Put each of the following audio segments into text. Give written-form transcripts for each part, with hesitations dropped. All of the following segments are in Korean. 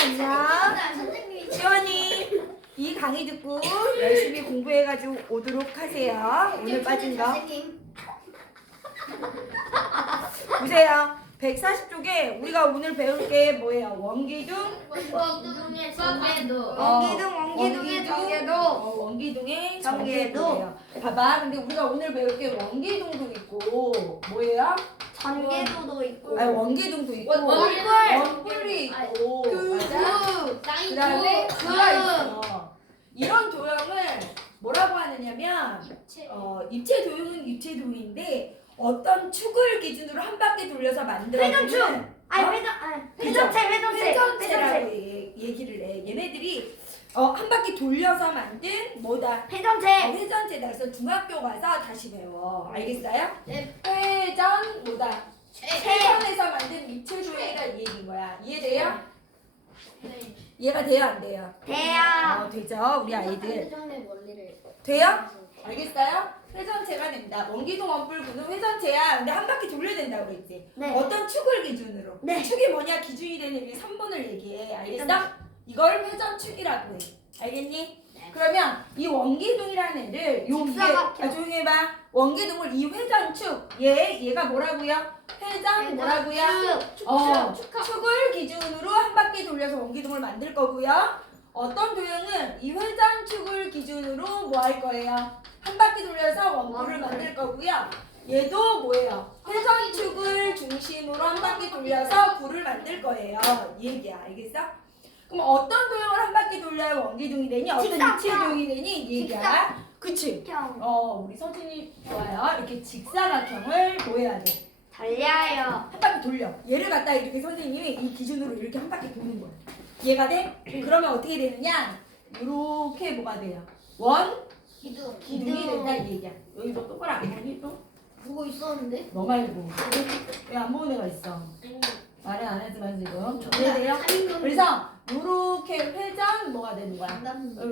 안녕. 선생님이 시원이 이 강의 듣고 열심히 공부해가지고 오도록 하세요. 오늘 빠진 거 선생님. 보세요. 140쪽에 우리가 오늘 배울 게 뭐예요? 원기둥, 원기둥의 전개도. 원기둥의 전개도. 원기둥의 전개도. 전개도예요. 봐봐. 근데 우리가 오늘 배울 게 원기둥도 있고 뭐예요? 전개도도 있고. 아니 원기둥도 있고 원뿔. 원뿔이 있고 맞아? 사인 그다음에 구. 구가 있어. 이런 도형을 뭐라고 하느냐면 입체 도형은 입체 도형인데 어떤 축을 기준으로 한 바퀴 돌려서 만들어주는 회전축. 회전체라고 얘기를 해. 얘네들이 한 바퀴 돌려서 만든 뭐다? 회전체. 회전체다. 그래서 중학교 가서 다시 배워. 알겠어요? 네. 회전 뭐다? 회전에서 만든 입체 도형이다 이 얘기인 거야. 이해돼요? 이해가 돼요 안 돼요? 돼요. 되죠 우리 아이들. 회전의 원리를. 돼요? 알겠어요? 회전체가 된다. 원기둥 원뿔구는 회전체야. 근데 한 바퀴 돌려야 된다고 그랬지. 네. 어떤 축을 기준으로. 네. 축이 뭐냐 기준이 되는 게 3번을 얘기해. 알겠어? 이걸 회전축이라고 해. 알겠니? 네. 그러면 이 원기둥이라는 애를 요 위에 직사각형. 조용히 해봐. 원기둥을 이 회전축 얘가 뭐라고요? 회전 뭐라고요? 축을 기준으로 한 바퀴 돌려서 원기둥을 만들 거고요. 어떤 도형은 이 회전축을 기준으로 뭐 할 거예요? 한 바퀴 돌려서 원뿔을 만들 거고요. 얘도 뭐예요? 회전축을 중심으로 한 바퀴 돌려서 굴을 만들 거예요. 이 얘기야. 알겠어? 그럼 어떤 도형을 한 바퀴 돌려야 원기둥이 되니? 어떤 직사각형. 입체 도형이 되니? 이 얘기야. 그치? 우리 서진이 좋아요. 이렇게 직사각형을 뭐 해야 돼? 달려요. 한 바퀴 돌려. 얘를 갖다 이렇게 선생님이 이 기준으로 이렇게 한 바퀴 도는 거야. 이해가 돼? 그러면 어떻게 되느냐? 이렇게 뭐가 돼요? 기둥이 된다 이 얘기야. 여기 너 똑바로 안 보니 또? 보고 있었는데. 너 말고. 왜 안 보는 애가 있어? 말을 안 하지만 지금. 이해돼요? 그래서 이렇게 회전 뭐가 되는 거야?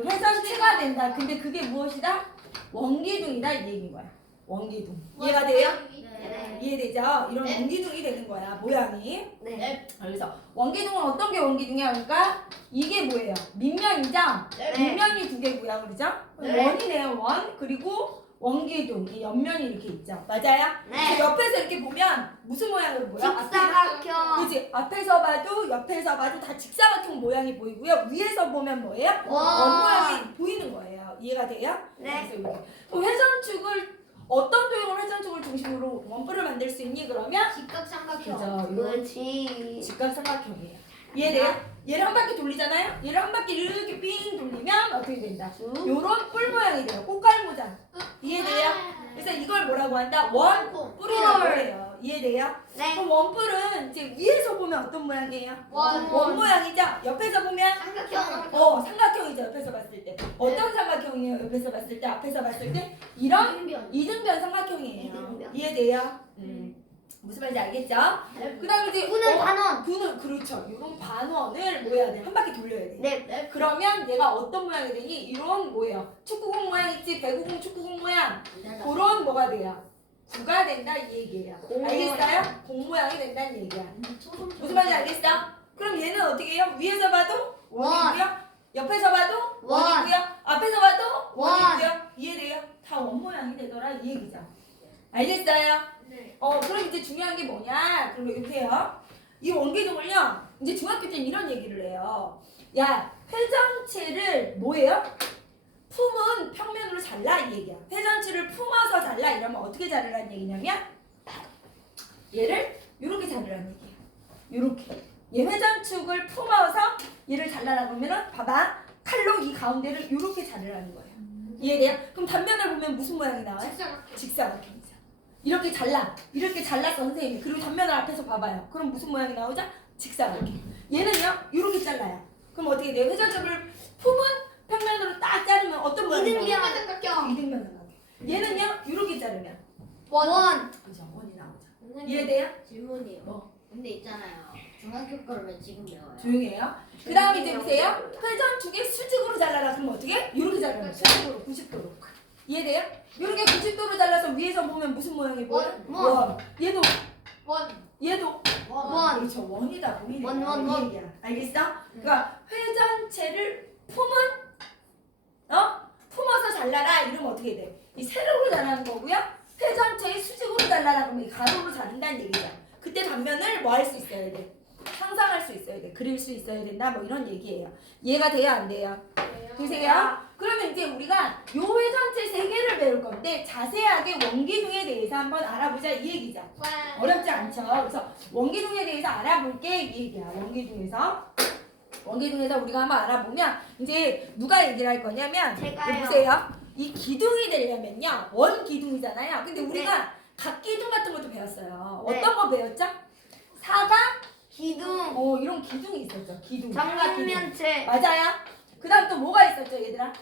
회전치가 된다. 근데 그게 무엇이다? 원기둥이다 이 얘기인 거야. 원기둥. 이해가 돼요? 네. 이해되죠? 이런 원기둥이 되는 거야. 모양이. 네. 그래서 원기둥은 어떤 게 원기둥이야? 그러니까 이게 뭐예요? 밑면이죠? 네. 밑면이 두 개고요. 그렇죠? 네. 원이네요. 원. 그리고 원기둥. 이 옆면이 이렇게 있죠. 맞아요? 네. 그래서 옆에서 이렇게 보면 무슨 모양으로 보여? 직사각형. 그치? 앞에서 봐도 옆에서 봐도 다 직사각형 모양이 보이고요. 위에서 보면 뭐예요? 원 모양이 보이는 거예요. 이해가 돼요? 네. 그래서 이렇게. 그럼 회전축을 어떤 도형을 회전축을 중심으로 원뿔을 만들 수 있니? 그러면 직각삼각형. 그죠. 이거 그렇지. 직각삼각형이에요. 이해돼요? 얘를 한 바퀴 돌리잖아요? 얘를 한 바퀴 이렇게 삥 돌리면 어떻게 된다? 요런 뿔 모양이 돼요. 꽃갈모자. 이해돼요? 그래서 이걸 뭐라고 한다? 원뿔이라고 해요. 이해돼요? 네. 그럼 원뿔은 이제 위에서 보면 어떤 모양이에요? 원. 모양이죠? 옆에서 보면 삼각형. 삼각형이죠. 옆에서 봤을 때. 어떤 삼각형이에요? 옆에서 봤을 때, 앞에서 봤을 때? 이런 이등변 삼각형이에요. 이등변. 이해돼요? 무슨 말인지 알겠죠? 그 다음에 이제 구는 반원. 구는 그렇죠. 이런 반원을 뭐 해야 돼? 한 바퀴 돌려야 돼. 네. 그러면 얘가 어떤 모양이 되니? 이런 뭐예요? 축구공 모양 있지? 배구공 축구공 모양. 그런 뭐가 돼요? 구가 된다 이 얘기예요. 공 알겠어요? 공 모양이 된다는 얘기야. 무슨 말인지 알겠어? 그럼 얘는 어떻게 해요? 위에서 봐도 원이고요. 옆에서 봐도 원. 원이고요. 앞에서 봐도 원. 원이고요. 이해돼요? 다 원 모양이 되더라 이 얘기죠. 알겠어요? 네. 그럼 이제 중요한 게 뭐냐? 그럼 이렇게 해요. 이 원기둥을요. 이제 중학교 때는 이런 얘기를 해요. 야, 회전체를 뭐예요? 품은 평면으로 잘라 이 얘기야. 회전체를 품어서 잘라 이러면 어떻게 자르라는 얘기냐면 얘를 이렇게 자르라는 얘기야. 이렇게. 얘 회전축을 품어서 얘를 잘라라 그러면은 봐봐. 칼로 이 가운데를 이렇게 자르라는 거예요. 이해돼요? 그럼 단면을 보면 무슨 모양이 나와요? 직사각형이죠. 이렇게 잘랐어 선생님이. 그리고 단면을 앞에서 봐봐요. 그럼 무슨 모양이 나오죠? 직사각형. 얘는요 이렇게 잘라요. 그럼 어떻게 돼요? 회전축을 품은 평면으로 딱 자르면 어떤 모양이 나와요? 삼각형. 이등변 삼각형. 얘는요 이렇게 자르면 원. 그죠 원이 나오죠. 이해돼요? 질문이요. 뭐? 근데 있잖아요. 중학교 거를 왜 지금 배워요? 조용히 해요. 그 다음에 이제 보세요. 회전축에 수직으로 잘라라. 그럼 어떻게? 이렇게 잘라요. 수직으로 90도로. 이해돼요? 이렇게 90도로 잘라서 위에서 보면 무슨 모양이 보여? 원. 얘도 원. 얘도 원. 그렇죠. 원이다 보이네. 원. 이 얘기야. 알겠어? 그러니까 회전체를 품어서 잘라라 이러면 어떻게 돼? 이 세로로 자르는 거고요. 회전체의 수직으로 잘라라 그러면 이 가로로 자른다는 얘기죠. 그때 단면을 뭐 할 수 있어야 돼? 상상할 수 있어야 돼. 그릴 수 있어야 된다. 뭐 이런 얘기예요. 이해가 돼요? 안 돼요? 되세요? 그러면 이제 우리가 요 회전체 세 개를 배울 건데 자세하게 원기둥에 대해서 한번 알아보자 이 얘기죠. 어렵지 않죠? 그래서 원기둥에 대해서 알아볼게 이 얘기야. 원기둥에서 우리가 한번 알아보면 이제 누가 얘기를 할 거냐면 제가요. 여기 보세요. 이 기둥이 되려면요 원기둥이잖아요. 근데 우리가 각기둥 같은 것도 배웠어요. 네. 어떤 거 배웠죠? 사각 기둥. 이런 기둥이 있었죠. 기둥. 사각 기둥. 정육면체. 맞아요. 그 다음 또 뭐가 있었죠 얘들아?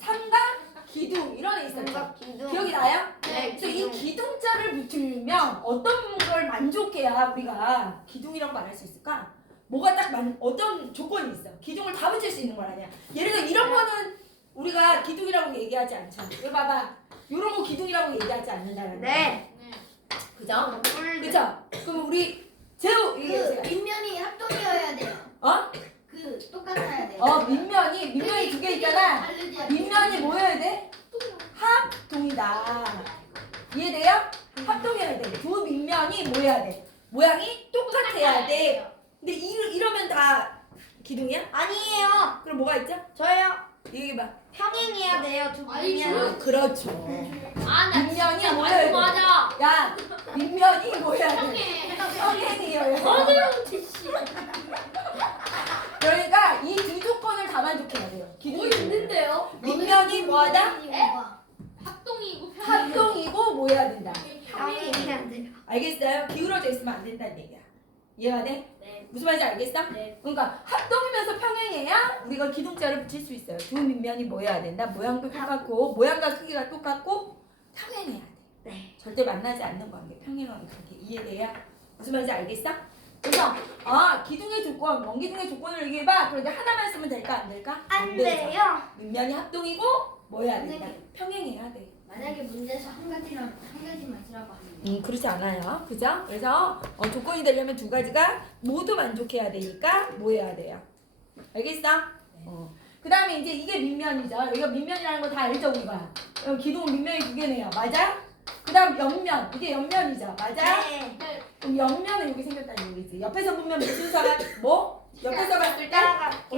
삼각 기둥 이런 애 있었죠. 삼각기둥. 기억이 나요? 네, 그래서 이 기둥. 기둥자를 붙이면 어떤 걸 만족해야 우리가 기둥이라고 말할 수 있을까? 뭐가 딱 어떤 조건이 있어. 기둥을 다 붙일 수 있는 건 아니야. 예를 들어 이런 거는 우리가 기둥이라고 얘기하지 않죠. 이거 봐봐. 이런 거 기둥이라고 얘기하지 않는다는 거야. 네. 그죠? 뿔. 그죠? 그럼 우리 재우 얘기해주세요. 그 밑면이 합동이어야 돼요. 어? 그 똑같아야 돼요. 밑면이 두 개 있잖아. 다르지 밑면이 뭐여야 돼? 합동이다. 이해돼요? 합동이어야 돼. 두 밑면이 뭐여야 돼? 모양이 똑같아야 돼. 근데 이러면 다 기둥이야? 아니에요. 그럼 뭐가 있죠? 저요. 얘기해봐. 평행해야 돼요. 두 아니, 분이면. 그렇죠. 아나 밑면이 뭐여야 돼? 맞아. 야, 밑면이 뭐여야 돼? 형이. 평행이어야 돼. 그러니까 이 두 조건을 다 만족해야 돼요. 기둥이 있는데요? 밑면이 뭐하다? 합동이고 합동이고 뭐 해야 된다. 평행해야 돼요. 알겠어요? 기울어져 있으면 안 된다는 얘기야. 이해가 돼? 네. 무슨 말인지 알겠어? 네. 그러니까 합동이면서 평행해야 우리가 기둥자를 붙일 수 있어요. 두 밑면이 뭐 해야 된다? 모양도 똑같고 모양과 크기가 똑같고 평행해야 돼. 네. 절대 만나지 않는 관계. 평행하는 관계. 이해돼요? 무슨 말인지 알겠어? 그래서 기둥의 조건, 원기둥의 조건을 얘기해봐. 그런데 하나만 쓰면 될까? 안 될까? 안 되죠. 돼요. 밑면이 합동이고 뭐 해야 된다? 평행해야 돼. 만약에 문제에서 한 가지만 쓰라고 하면 그렇지 않아요. 그죠? 그래서 조건이 되려면 두 가지가 모두 만족해야 되니까 뭐 해야 돼요? 알겠어? 그 다음에 이제 이게 밑면이죠. 여기가 밑면이라는 거 다 알죠, 우리가? 여기 기둥은 밑면이 두 개네요. 맞아? 그 다음 옆면. 이게 옆면이죠. 맞아? 네. 그럼 옆면은 여기 생겼다는 얘기지. 옆에서 보면 무슨 사각? 뭐? 옆에서 봤을 때?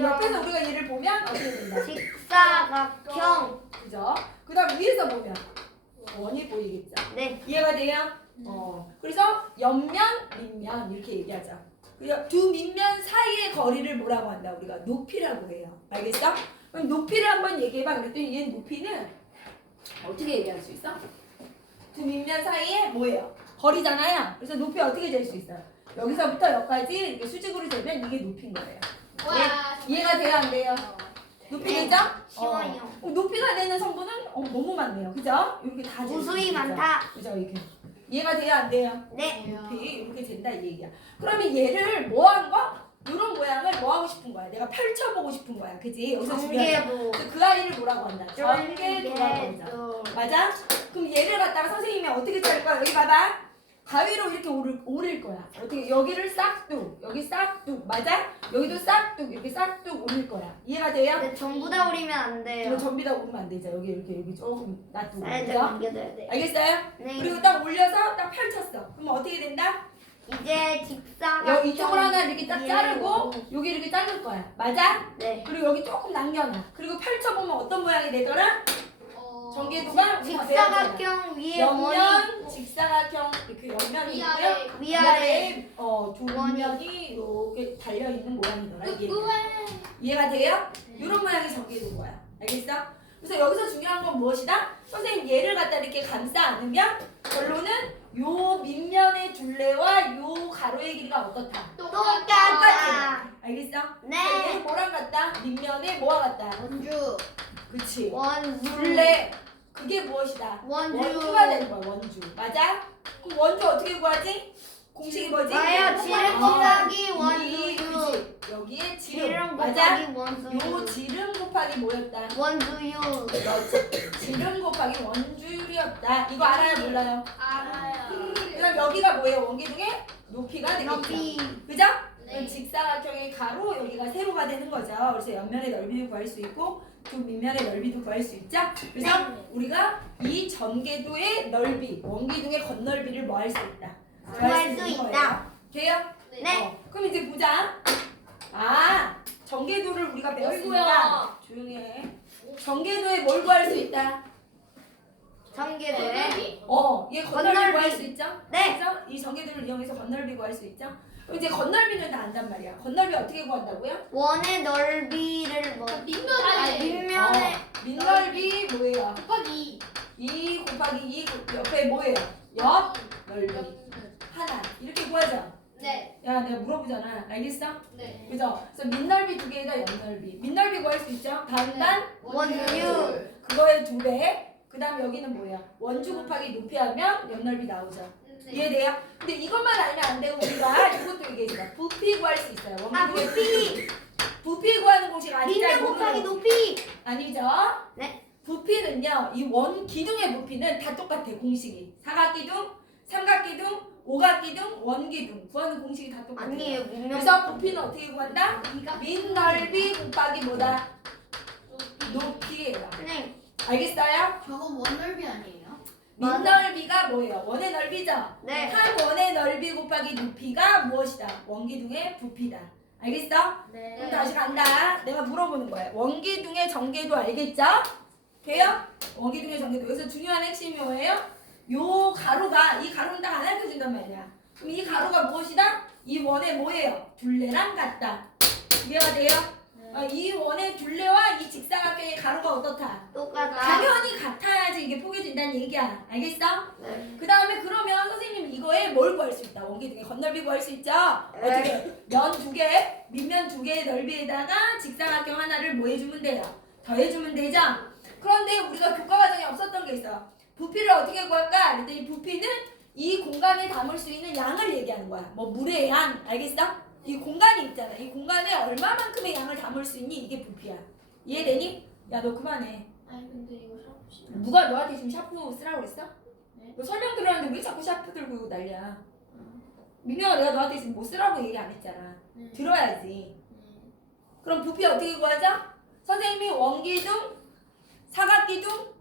옆에서 우리가 얘를 보면 어떻게 된다? 직사각형. 그죠? 그 다음 위에서 보면 원이 보이겠죠? 네. 이해가 돼요? 그래서 옆면, 밑면 이렇게 얘기하자. 그래서 두 밑면 사이의 거리를 뭐라고 한다? 우리가 높이라고 해요. 알겠어? 그럼 높이를 한번 얘기해봐. 그랬더니 얘 높이는 어떻게 얘기할 수 있어? 두 밑면 사이에 뭐예요? 거리잖아요. 그래서 높이 어떻게 잴 수 있어요? 여기서부터 여기까지 이렇게 수직으로 재면 이게 높이인 거예요. 이해가 돼요? 안 돼요? 높이 네. 되죠? 쉬워요. 높이가 되는 성분은 너무 많네요. 그죠? 이렇게 다 잴 수 무수히 있죠. 많다. 그죠? 이렇게. 이해가 돼요? 안 돼요? 네. 높이 이렇게 된다 이 얘기야. 그러면 얘를 뭐 한 거? 이런 모양을 뭐 하고 싶은 거야? 내가 펼쳐보고 싶은 거야. 그지? 여기서 중요한 전개도. 그 아이를 뭐라고 한다? 전개도라고 한다. 전개도. 맞아? 그럼 얘를 갖다가 선생님이 어떻게 자를 거야? 여기 봐봐. 가위로 이렇게 오릴 거야. 어떻게 여기를 싹둑, 여기 싹둑, 맞아? 여기도 싹둑, 이렇게 싹둑 올릴 거야. 이해가 돼요? 근데 전부 다 오리면 안 돼요. 이거 전부 다 오르면 안 되죠. 여기 조금 놔두고. 살짝 그죠? 남겨둬야 돼요. 알겠어요? 네. 그리고 딱 올려서 딱 펼쳤어. 그럼 어떻게 된다? 이제 직사각형. 이쪽을 하나 이렇게 딱 위에 자르고 오고. 여기 이렇게 자를 거야. 맞아? 네. 그리고 여기 조금 남겨놔. 그리고 펼쳐보면 어떤 모양이 되더라? 전개도가 우리가 배웠잖아. 직사각형 위에 원이 옆면, 직사각형 그 옆면이 있고요. 위아래 조면이 이렇게 달려있는 모양이더라. 이해가 돼요? 이런 모양이 전개된 거야. 알겠어? 그래서 여기서 중요한 건 무엇이다? 선생님 얘를 갖다 이렇게 감싸 안으면 결론은 요 밑면의 둘레와 요 가로의 길이가 어떻다? 똑같다. 알겠어? 네. 얘는 뭐랑 같다? 밑면에 뭐와 같다? 원주 그치? 원주. 둘레 그게 무엇이다? 원주. 원주가 되는 거야 원주. 맞아? 그럼 원주 어떻게 구하지? 공식이 뭐지? 나야 지름 곱하기 원주유. 그치. 여기에 지름. 지름 맞아? 곱하기 원주유. 요 지름 곱하기 뭐였다? 원주유. 그렇지. 지름 곱하기 원주율이었다. 이거 알아요? 몰라요? 알아요. 그다음 여기가 뭐예요? 원기둥의 높이가 되겠죠. 높이. 그죠? 네. 그럼 직사각형의 가로 여기가 세로가 되는 거죠. 그래서 옆면의 넓이도 구할 수 있고 두 밑면의 넓이도 구할 수 있죠. 그래서 네. 우리가 이 전개도의 넓이, 원기둥의 건널비를 뭐 할 수 있다? 구할 수 있는 있다. 거예요. 돼요? 네. 그럼 이제 보자. 아, 전개도를 우리가 배웠으니까 조용히 해. 전개도에 뭘 구할 수 있다? 전개도에 얘 건널비 건널비. 구할 수 있죠? 네. 그래서 이 전개도를 이용해서 건널비 구할 수 있죠? 그럼 이제 건널비는 다 안단 말이야. 건널비 어떻게 구한다고요? 원의 넓이를 뭐 밑면에 밑넓이 뭐예요? 곱하기 2 곱하기 2 옆에 뭐예요? 옆 넓이 하나 이렇게 구하죠? 네. 야 내가 물어보잖아. 알겠어? 네. 그죠? 그래서 밑넓이 두 개에다 옆넓이. 밑넓이 구할 수 있죠? 반반 원주. 그거의 2배. 그 다음 여기는 뭐야? 원주 곱하기 높이 하면 옆넓이 나오죠. 네. 이해돼요? 근데 이것만 알면 안 되고 우리가 이것도 얘기했어. 부피 구할 수 있어요. 아 원기둥의 부피. 부피 구하는 공식 아니죠? 밑면 곱하기 높이. 아니죠? 네. 부피는요. 이 원 기둥의 부피는 다 똑같아. 공식이. 사각기둥, 삼각기둥, 오각기둥, 원기둥 구하는 공식이 다 똑같아요. 아니에요 밑면. 그래서 부피는 어떻게 구한다? 밑넓이 곱하기 뭐다? 높이예요. 선생님 알겠어요? 저건 원넓이 아니에요? 맞아. 밑넓이가 뭐예요? 원의 넓이죠? 네. 한 원의 넓이 곱하기 높이가 무엇이다? 원기둥의 부피다. 알겠어? 네. 그럼 다시 간다. 내가 물어보는 거야. 원기둥의 전개도 알겠죠? 돼요? 원기둥의 전개도. 여기서 중요한 핵심이 뭐예요? 요 가로가, 이 가로는 딱 안 알려준단 말이야. 그럼 이 가로가 무엇이다? 이 원의 뭐예요? 둘레랑 같다. 이해가 돼요? 이 원의 둘레와 이 직사각형의 가로가 어떻다? 똑같다. 당연히 같아야지 이게 포개진다는 얘기야. 알겠어? 네. 그 다음에 그러면 선생님 이거에 뭘 구할 수 있다? 원기둥의 건넓이 구할 수 있죠? 어떻게? 면 2개, 밑면 2개의 넓이에다가 직사각형 하나를 뭐 해주면 돼요? 더해주면 되죠? 그런데 우리가 교과과정에 없었던 게 있어. 부피를 어떻게 구할까? 그랬더니 부피는 이 공간에 담을 수 있는 양을 얘기하는 거야. 뭐 물의 양, 알겠어? 이 공간이 있잖아. 이 공간에 얼마만큼의 양을 담을 수 있니? 이게 부피야. 이해되니? 야 너 그만해. 아니 근데 이거 샤프시. 누가 너한테 지금 샤프 쓰라고 그랬어? 네. 너 설명 들었는데 왜 자꾸 샤프 들고 난리야? 민경아 내가 너한테 지금 못 쓰라고 얘기 안 했잖아. 네. 들어야지. 그럼 부피 어떻게 구하자? 선생님이 원기둥, 사각기둥,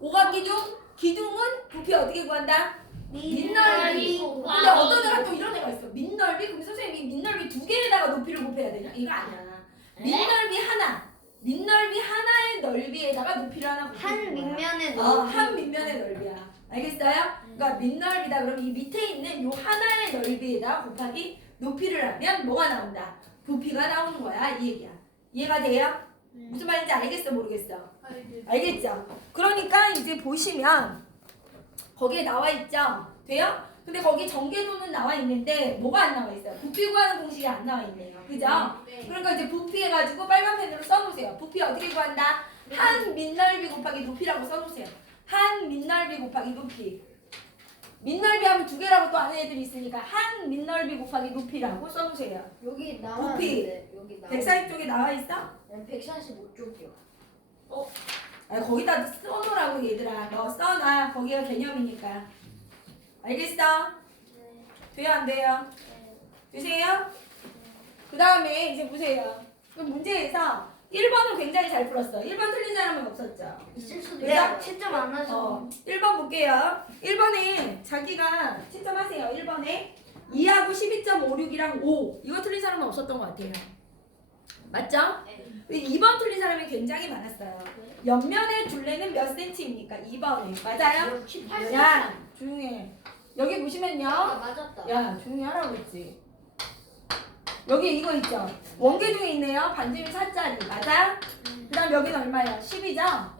오각기둥, 기둥은 부피 어떻게 구한다? 밑넓이. 근데 어떤 애가 또 이런 애가 있어. 밑넓이? 그럼 선생님이 밑넓이 2개에다가 높이를 곱해야 되냐? 이거 아니야. 밑넓이 하나. 밑넓이 하나의 넓이에다가 높이를 하나 곱해야 한 밑면의 한 밑면의 넓이야. 알겠어요? 그러니까 밑넓이다. 그럼 이 밑에 있는 요 하나의 넓이에다 곱하기 높이를 하면 뭐가 나온다? 부피가 나오는 거야. 이 얘기야. 이해가 돼요? 무슨 말인지 알겠어? 모르겠어? 알겠죠? 그러니까 이제 보시면 거기에 나와 있죠? 돼요? 근데 거기 전개도는 나와 있는데 뭐가 안 나와 있어요? 부피 구하는 공식이 안 나와 있네요. 그죠? 네. 그러니까 이제 부피 해가지고 빨간 펜으로 써놓으세요. 부피 어떻게 구한다? 한 밑넓이 곱하기 높이라고 써놓으세요. 한 밑넓이 곱하기 높이. 밑넓이 하면 2개라고 또 아는 애들이 있으니까 한 밑넓이 곱하기 높이라고 써놓으세요. 여기 나왔는데, 여기 140 쪽에 나와 있어? 145쪽이요. 아, 거기다 써놓으라고 얘들아. 너 써놔. 거기가 개념이니까. 알겠어? 돼요 안 돼요? 되세요? 그 다음에 이제 보세요. 그 문제에서 1번은 굉장히 잘 풀었어. 1번 틀린 사람은 없었죠? 있을 수도 그래요? 내가 채점 안 하셔. 1번 볼게요. 1번에 자기가 채점하세요. 1번에 2하고 12.56이랑 5. 이거 틀린 사람은 없었던 것 같아요. 맞죠? 2번 틀린 사람이 굉장히 많았어요. 옆면의 둘레는 몇 센치입니까? 2번에. 맞아요? 18cm. 야, 조용히 해. 여기 보시면요. 맞았다. 야, 조용히 하라고 했지. 여기 이거 있죠? 원계중에 있네요. 반지름 4짜리. 맞아? 그 다음 여기는 얼마예요? 10이죠?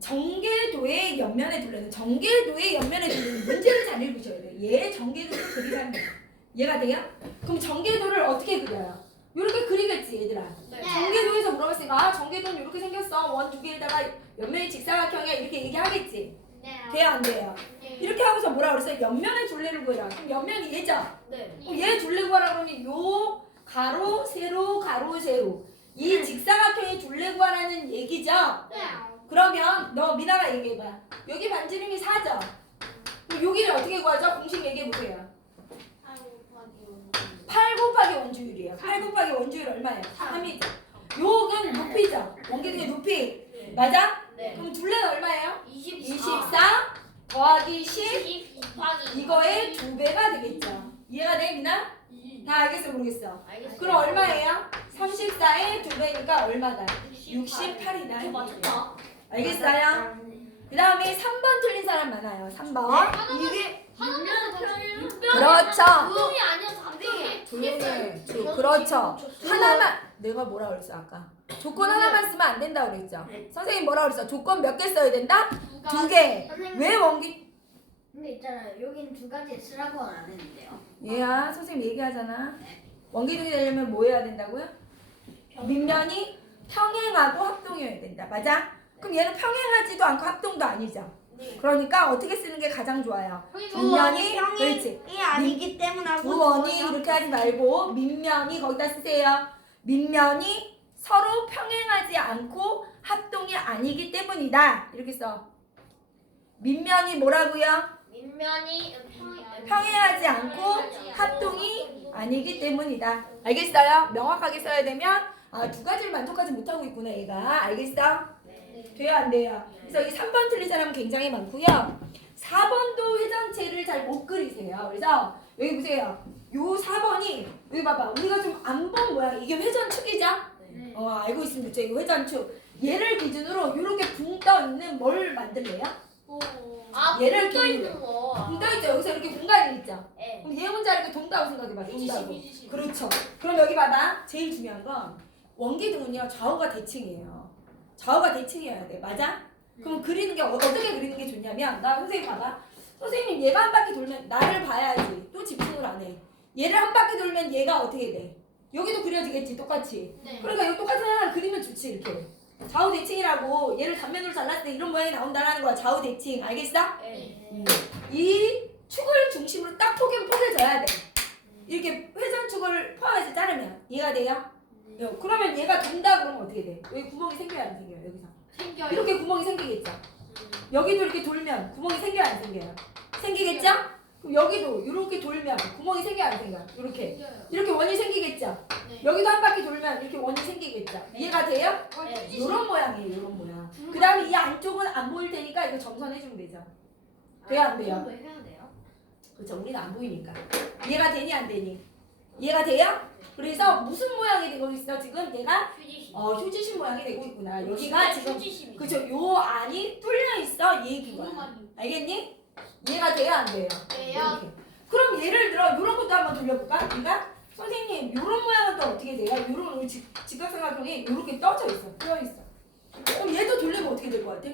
정계도의 옆면의 둘레는 정계도의 옆면의 둘레는 문제를 잘 읽으셔야 돼요. 얘 정계도를 그리라는 거예요. 이해가 돼요? 그럼 정계도를 어떻게 그려요? 이렇게 그리겠지 얘들아. 네. 정계도에서 물어봤으니까 아 정계도는 이렇게 생겼어. 원 2개에다가 옆면이 직사각형이야 이렇게 얘기하겠지. 돼요 안 돼요? 이렇게 하고서 뭐라 그랬어요? 옆면의 둘레를 구해라. 그럼 옆면이 얘죠? 네. 그럼 얘 둘레 구하라 그러면 요 가로 세로 가로 세로 이 직사각형의 둘레 구하라는 얘기죠? 그러면 너 미나가 얘기해봐. 여기 반지름이 4죠? 그럼 여기를 어떻게 구하죠? 공식 얘기해보세요. 8 곱하기 원주율이에요. 8 곱하기 원주율 얼마예요? 3이죠. 요건 높이죠? 원기둥의 높이. 맞아? 네. 그럼 둘레는 얼마예요? 24 더하기 10 곱하기 이거의 2배가 되겠죠. 이해가 돼 미나? 다 알겠어 모르겠어? 그럼 얼마예요? 34의 2배니까 얼마다? 68이다. 맞췄다. 알겠어요? 그 다음에 3번 틀린 사람 많아요. 3번. 이게 그렇죠. 그동이 아니어서 갑자기 조용히 해. 그렇죠. 하나만 내가 뭐라 그랬어 아까? 조건 하나만 쓰면 안 된다고 그랬죠? 선생님 뭐라 그랬어? 조건 몇 개 써야 된다? 2개. 왜 원기? 근데 있잖아요. 여긴 두 가지 쓰라고 안 했는데요. 얘야 선생님 얘기하잖아. 원기둥이 되려면 뭐 해야 된다고요? 밑면이 평행하고 합동이어야 된다. 맞아? 그럼 얘는 평행하지도 않고 합동도 아니죠. 그러니까 어떻게 쓰는 게 가장 좋아요? 밑면이 그렇지. 이 아니기 때문에 두 원이 이렇게 하지 말고 밑면이 거기다 쓰세요. 밑면이 서로 평행하지 않고 합동이 아니기 때문이다. 이렇게 써. 밑면이 뭐라고요? 밑면이 평행하지 않고 합동이 아니기 때문이다. 알겠어요? 명확하게 써야 되면 두 가지를 만족하지 못하고 있구나 얘가. 알겠어? 돼요 안 돼요? 그래서 이 3번 틀린 사람은 굉장히 많고요. 4번도 회전체를 잘 못 그리세요. 그래서 여기 보세요. 요 4번이 여기 봐봐. 우리가 좀 안 본 모양 이게 회전축이죠? 알고 있으면 그쵸? 이거 회전축. 얘를 기준으로 이렇게 붕 떠 있는 뭘 만들래요? 얘를 떠 기준으로. 있는 거. 붕 떠 있죠? 여기서 이렇게 공간이 있죠? 네. 그럼 얘 혼자 이렇게 동다고 생각해봐. 동다고. 휘지시. 그렇죠. 그럼 여기 봐봐. 제일 중요한 건 원기둥은요 좌우가 대칭이에요. 좌우가 대칭이어야 돼. 맞아? 그럼 그리는 게 어떻게 그리는 게 좋냐면 나 선생님 봐봐. 선생님 얘가 한 바퀴 돌면 나를 봐야지. 또 집중을 안 해. 얘를 한 바퀴 돌면 얘가 어떻게 돼? 여기도 그려지겠지 똑같이. 그러니까 여기 똑같은 하나를 그리면 좋지 이렇게. 좌우 대칭이라고 얘를 단면으로 잘랐을 때 이런 모양이 나온다라는 거야. 좌우 대칭. 알겠어? 네. 이 축을 중심으로 딱 포개져야 돼. 이렇게 회전축을 포함해서 자르면 이해가 돼요? 그러면 얘가 돈다 그러면 어떻게 돼? 여기 구멍이 생겨야 안 생겨요? 여기서 생겨요. 이렇게 구멍이 생기겠죠? 여기도 이렇게 돌면 구멍이 생겨야 안 생겨요? 생기겠죠? 그럼 여기도 이렇게 돌면 구멍이 생겨야 안 생겨요? 이렇게 원이 생기겠죠? 여기도 한 바퀴 돌면 이렇게 원이 생기겠죠? 이해가 돼요? 이런 모양이에요. 이런 모양. 그 다음에 이 안쪽은 안 보일 테니까 이거 점선해주면 되죠? 돼요 안 돼요? 더 해야 돼요? 그렇죠. 우리는 안 보이니까. 이해가 되니 안 되니? 이해가 돼요? 그래서 무슨 모양이 되고 있어? 지금 얘가 휴지시. 휴지심 모양이 되고 있구나. 여기가 지금 휴지심이. 그죠? 요 안이 뚫려 있어 이 얘기가. 알겠니? 이해가 돼요 안 돼요? 돼요. 이렇게. 그럼 예를 들어 이런 것도 한번 돌려볼까? 그러니까 선생님 이런 모양은 또 어떻게 돼요? 이런 우리 직각삼각형이 이렇게 떠져 있어. 떠 있어. 그럼 얘도 돌리면 어떻게 될 것 같아?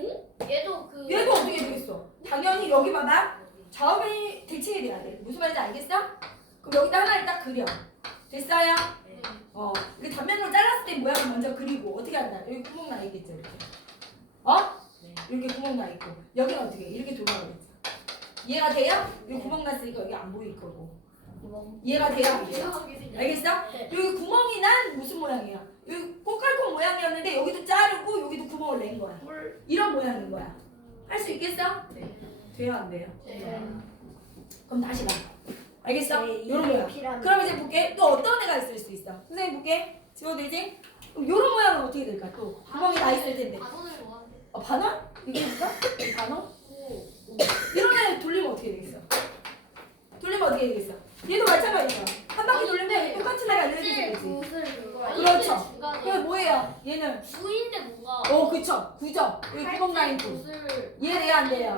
얘도 그. 얘도 어떻게 되겠어? 당연히 여기 봐봐. 좌우변이 대칭이 돼야 돼. 무슨 말인지 알겠어? 그럼 여기다 하나를 딱 그려. 됐어요? 이렇게 단면으로 잘랐을 때 모양을 먼저 그리고 어떻게 한다? 여기 구멍 나 있겠죠, 이렇게. 이렇게 구멍 나 있고 여기는 어떻게? 이렇게 돌아가겠죠. 이해가 돼요? 여기 구멍 났으니까 여기 안 보일 거고. 이해가 돼요? 안 돼요? 알겠어? 네. 여기 구멍이 난 무슨 모양이야? 여기 꽃갈콘 모양이었는데 여기도 자르고 여기도 구멍을 낸 거야. 이런 모양인 거야. 할 수 있겠어? 돼요, 안 돼요? 그럼 다시 가. 알겠어? 이런 모양. 그럼 이제 볼게. 또 어떤 애가 있을 수 있어? 선생님 볼게. 지워도 되지? 그럼 이런 모양은 어떻게 될까? 또 구멍이 나 있을 텐데. 반원? 이게 뭔가? 반원? 이런 애 돌리면 어떻게 되겠어? 돌리면 어떻게 되겠어? 얘도 마찬가지죠. 한 바퀴 돌리면 똑같은 애가 이렇게 되지. 그렇죠. 그게 뭐예요? 얘는 구인데 뭔가. 그쵸. 구죠. 여기 구멍 나 있는 구. 이해돼요, 안 돼요?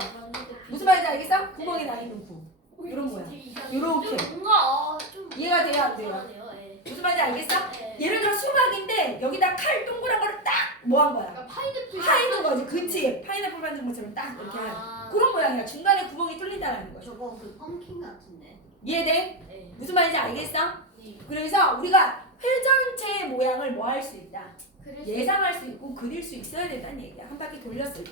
무슨 말인지 알겠어? 구멍이 나 있는 구. 이런 모양. 요렇게. 뭔가 좀 이해가 돼요, 안 돼요? 네. 무슨 말인지 알겠어? 예를 들어 수박인데 여기다 칼 동그란 거를 딱 뭐 한 거야? 파인애플. 파이는 거지. 그치? 파인애플 만든 것처럼 딱 이렇게 하는 그런 모양이야. 중간에 구멍이 뚫린다는 거야. 저거 그 펌킨 같은데. 이해돼? 네. 무슨 말인지 알겠어? 네. 그래서 우리가 회전체 모양을 뭐 할 수 있다? 예상할 수 있고 그릴 수 있어야 된다는 얘기야. 한 바퀴 돌렸을 때.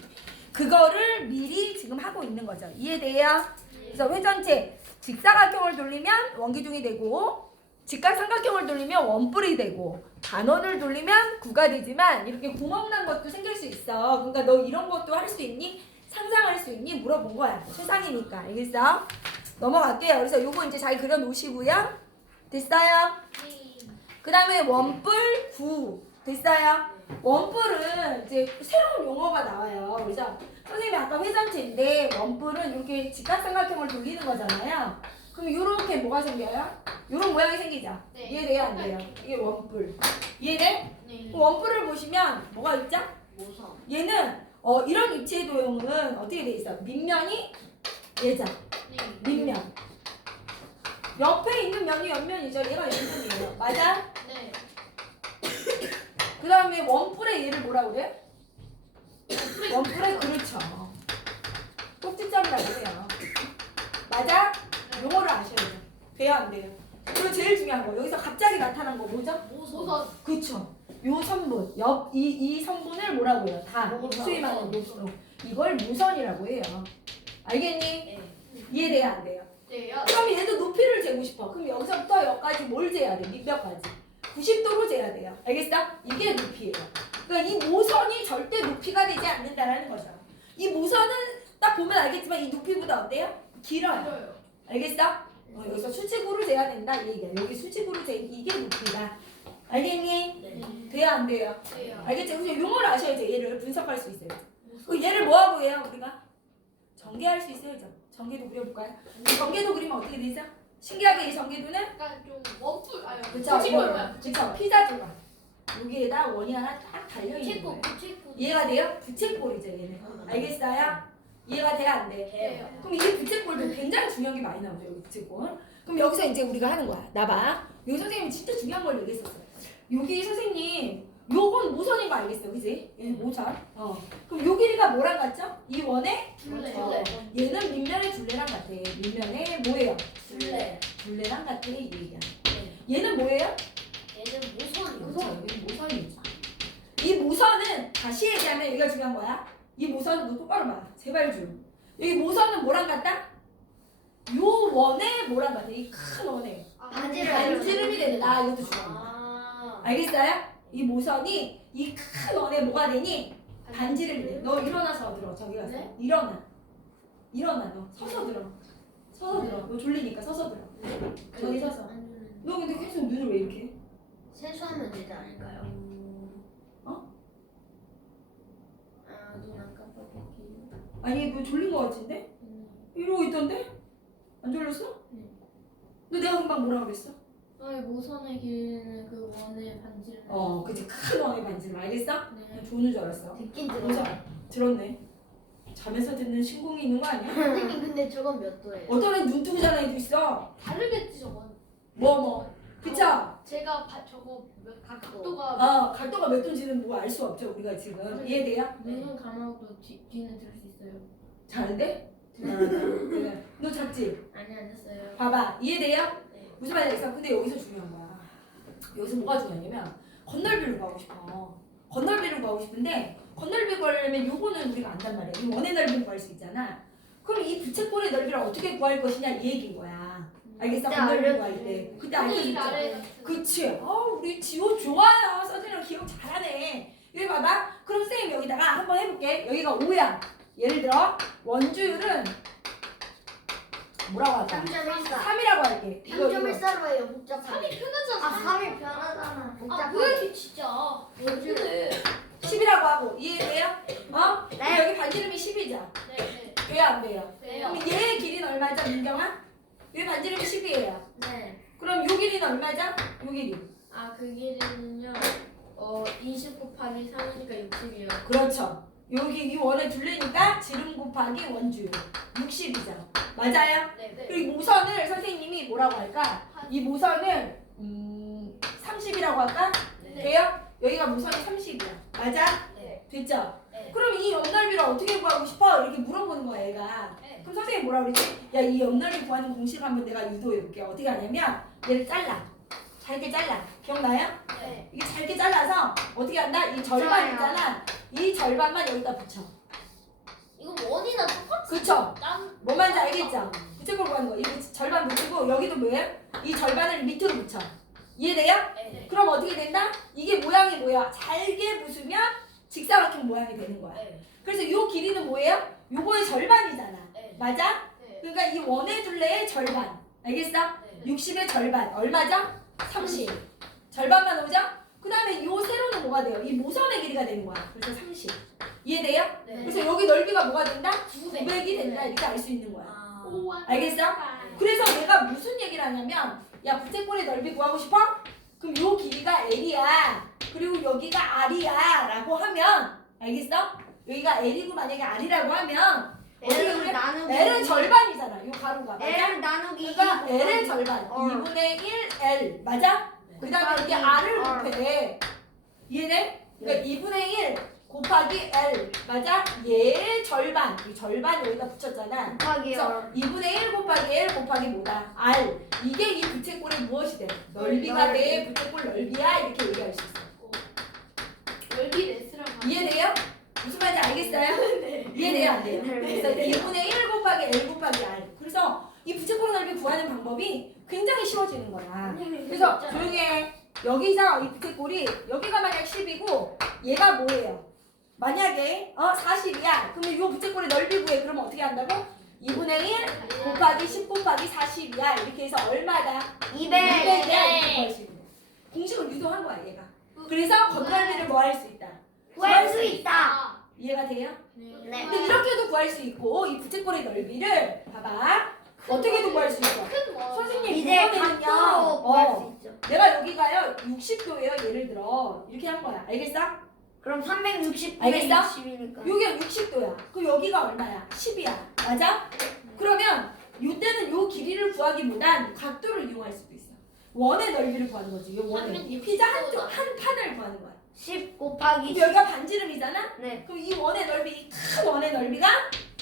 그거를 미리 지금 하고 있는 거죠. 이해돼요? 그래서 회전체 직사각형을 돌리면 원기둥이 되고 직각삼각형을 돌리면 원뿔이 되고 단원을 돌리면 구가 되지만 이렇게 구멍 난 것도 생길 수 있어. 그러니까 너 이런 것도 할 수 있니? 상상할 수 있니? 물어본 거야. 세상이니까. 알겠어? 넘어갈게요. 그래서 요거 이제 잘 그려 놓으시고요. 됐어요? 그 다음에 원뿔 구. 됐어요? 원뿔은 이제 새로운 용어가 나와요. 그래서 선생님이 아까 회전체인데 원뿔은 이렇게 직각삼각형을 돌리는 거잖아요. 그럼 이렇게 뭐가 생겨요? 이런 모양이 생기죠? 네. 이해돼요? 안 돼요? 이게 원뿔. 이해돼? 네. 원뿔을 보시면 뭐가 있죠? 모선. 얘는 이런 위치의 도형은 어떻게 돼 있어? 밑면이 얘죠. 네. 밑면. 옆에 있는 면이 옆면이죠. 얘가 옆면이에요. 맞아? 네. 그 다음에 원뿔의 얘를 뭐라고 그래? 원뿔의 그렇죠. 꼭지점이라고 해요. 맞아? 용어를 아셔야죠. 돼요 안 돼요? 그리고 제일 중요한 거 여기서 갑자기 나타난 거 뭐죠? 모선. 그쵸. 요 선분, 이 선분을 뭐라고 해요? 다 모선. 소위 말하는 모선. 이걸 무선이라고 해요. 알겠니? 네. 이해돼요 안 돼요? 네요. 그럼 얘도 높이를 재고 싶어. 그럼 여기서부터 여기까지 뭘 재야 돼? 밑몇까지? 90도로 재야 돼요. 알겠어? 이게 높이예요. 그러니까 이 모선이 절대 높이가 되지 않는다라는 거죠. 이 모선은 딱 보면 알겠지만 이 높이보다 어때요? 길어요. 알겠어? 여기서 수직으로 재야 된다 이 얘기야. 여기 수직으로 재 이게 높이다. 알겠니? 네. 돼요 안 돼요? 네요. 알겠죠? 그래서 용어를 아셔야죠. 얘를 분석할 수 있어요. 그 얘를 뭐하고 해요 우리가? 전개할 수 있어야죠. 전개도 그려볼까요? 전개도 그리면 어떻게 되죠? 신기하게 이 전개도는 약간 좀 원뿔 아니 그쵸? 부채꼴. 그쵸? 피자 조각. 여기에다 원이 하나 딱 달려있는 거예요. 부채꼴. 이해가 돼요? 부채꼴이죠 얘는. 알겠어요? 이해가 돼요 안 돼요? 돼요. 그럼 이 부채꼴도 굉장히 중요한 게 많이 나오죠 여기 부채꼴. 그럼 여기서 이제 우리가 하는 거야. 나봐. 요 선생님이 진짜 중요한 걸 얘기했었어요. 여기 선생님 요건 모선인 거 알겠어 그지? 얘는 모선. 그럼 요 길이가 뭐랑 같죠? 이 원의 둘레. 얘는 밑면의 둘레랑 같아. 밑면의 뭐예요? 둘레. 둘레랑 같아 이 얘기야. 네. 얘는 뭐예요? 얘는 모선이요. 그렇죠. 여기 모선이죠. 이 모선은 다시 얘기하면 여기가 중요한 거야. 이 모선은 너 똑바로 봐. 제발 좀. 여기 모선은 뭐랑 같다? 요 원에 뭐랑 같아? 이 큰 원에 반지름이 된다. 이것도 중요합니다. 알겠어요? 이 모선이 이 큰 원에 뭐가 되니? 반지름이 돼. 너 일어나서 들어. 저기 가서. 네? 일어나 너. 서서 들어. 서서 들어. 너 졸리니까 서서 들어. 저기 서서. 너 근데 계속 눈을 왜 이렇게 해? 세수하면 되지 않을까요? 눈안 깜빡이기. 아니 너 졸린 거 같은데? 이러고 있던데? 안 졸렸어? 네. 너 내가 금방 뭐라 그랬어? 아니 모선의 길이는 그 원의 반지름. 그치 큰 원의 반지름 알겠어? 네. 조는 줄 알았어. 듣긴 그래서 들었네. 잠에서 듣는 신공이 있는 거 아니야? 선생님 근데 저건 몇 도예요? 어떤 애는 눈 뜨고 자는 애도 있어. 다르겠지 저건. 그쵸? 제가 저거 각도가 각도가 몇 도인지는 뭐 알 수 없죠 우리가 지금. 이해돼요? 눈은 감아도 뒤는 들 수 있어요. 잘한데? 그래. 너 작지? 아니 안 됐어요. 봐봐. 이해돼요? 네. 무슨 말인지 알겠어? 근데 여기서 중요한 거야. 여기서 뭐가 중요하냐면 건널비를 구하고 싶어. 건널비를 구하고 싶은데 건널비 구하려면 요거는 우리가 안단 말이야. 이 원의 넓이를 구할 수 있잖아. 그럼 이 부채꼴의 넓이를 어떻게 구할 것이냐 이 얘기인 거야. 알겠어? 그때 건널비 알려주지. 구할 때. 그때 선생님 알려줬죠. 아래 같은. 그치. 우리 지호 좋아요. 써주는 기억 잘하네. 여기 봐봐. 그럼 쌤 여기다가 한번 해볼게. 여기가 5야. 예를 들어 원주율은 뭐라고 할까? 3.14. 3이라고 할게. 이거. 3.14로 해요. 복잡하게. 3이 편하잖아. 3이 편하잖아. 아 복잡하게. 뭐야 진짜. 요즘 10이라고 하고 이해돼요? 네. 여기 반지름이 10이죠? 네. 돼요 안 돼요? 돼요. 그럼 얘의 길이는 얼마죠 민경아? 여기 반지름이 10이에요. 네. 그럼 요 길이는 얼마죠? 요 길이. 그 길이는요. 20 곱하기 3이니까 60이요. 그렇죠. 여기 이 원의 둘레니까 지름 곱하기 원주율 60이죠. 맞아요? 네. 그리고 이 모선을 선생님이 뭐라고 할까? 이 모선을 30이라고 할까? 네. 돼요? 여기가 모선이 30이야. 맞아? 네. 됐죠? 네. 그럼 이 옆넓이를 어떻게 구하고 싶어? 이렇게 물어보는 거야 얘가. 네. 그럼 선생님이 뭐라 그러지? 야 이 옆넓이 구하는 공식을 한번 내가 유도해 볼게. 어떻게 하냐면 얘를 잘라. 잘게 잘라. 기억나요? 네. 이게 잘게 잘라서 어떻게 한다? 이 절반 좋아요. 있잖아. 이 절반만 여기다 붙여. 이거 원이나 똑같이. 그쵸? 딴. 뭔 말인지 알겠죠? 부채꼴 구하는 거. 이거 절반 붙이고 여기도 뭐예요? 이 절반을 밑으로 붙여. 이해돼요? 네. 그럼 어떻게 된다? 이게 모양이 뭐야? 잘게 부수면 직사각형 모양이 되는 거야. 네. 그래서 이 길이는 뭐예요? 요거의 절반이잖아. 네. 맞아? 네. 그러니까 이 원의 둘레의 절반. 알겠어? 네. 60의 절반. 얼마죠? 30. 절반만 오죠? 그 다음에 요 세로는 뭐가 돼요? 이 모선의 길이가 되는 거야. 그래서 30. 이해돼요? 네. 그래서 여기 넓이가 뭐가 된다? 900. 900이 된다. 이렇게 알 수 있는 거야. 아. 알겠어? 그래서 내가 무슨 얘기를 하냐면 야 부채꼴의 넓이 구하고 싶어? 그럼 요 길이가 L이야. 그리고 여기가 R이야 라고 하면 알겠어? 여기가 L이고 만약에 R이라고 하면 L을 나누기 L은 절반이잖아. 요 가로가 맞아? L을 나누기 그러니까 L의 절반 어. 2분의 1 L 맞아? 그 다음에 여기 R을 곱해. 이해돼? 그러니까 2분의 1 곱하기 L 맞아? 얘의 절반 이 절반 여기다 붙였잖아. 그래서 2분의 1 곱하기 L 곱하기 뭐다? R. 이게 이 부채꼴의 무엇이 돼? 넓이가 돼. 부채꼴 넓이야. 이렇게 얘기할 수 있어. 열기 레스라고. 이해돼요? 무슨 말인지 알겠어요? 이해돼요? 안 돼요? 그래서 2분의 1 곱하기 L 곱하기 R. 그래서 이 부채꼴 넓이 구하는 방법이 굉장히 쉬워지는 거야. 그래서 조용히 해. 여기서 이 부채꼴이 여기가 만약 10이고 얘가 뭐예요? 만약에 40이야. 그러면 이 부채꼴의 넓이 구해. 그러면 어떻게 한다고? 2분의 1 곱하기 10 곱하기 40이야. 이렇게 해서 얼마다? 200이야. 이렇게 구할 수 있는 거야. 공식을 유도한 거야 얘가. 그래서 건널비를 뭐 할 수 있다? 구할 수 있다. 이해가 돼요? 네. 근데 이렇게도 구할 수 있고 이 부채꼴의 넓이를 봐봐. 어떻게도 구할 수 있어. 선생님 이제 이번에는요. 각도로 구할 수 있죠. 내가 여기가요 60도예요. 예를 들어 이렇게 한 거야. 알겠어? 그럼 360분의 알겠어? 60이니까. 여기가 60도야. 그럼 여기가 얼마야? 10이야. 맞아? 그러면 이때는 요 길이를 구하기보단 각도를 이용할 수도 있어. 원의 넓이를 구하는 거지. 요 원의 이 피자 한쪽 한 판을 구하는 거야. 10 곱하기 그럼 여기가 반지름이잖아. 네. 그럼 이 원의 넓이 이 큰 원의 넓이가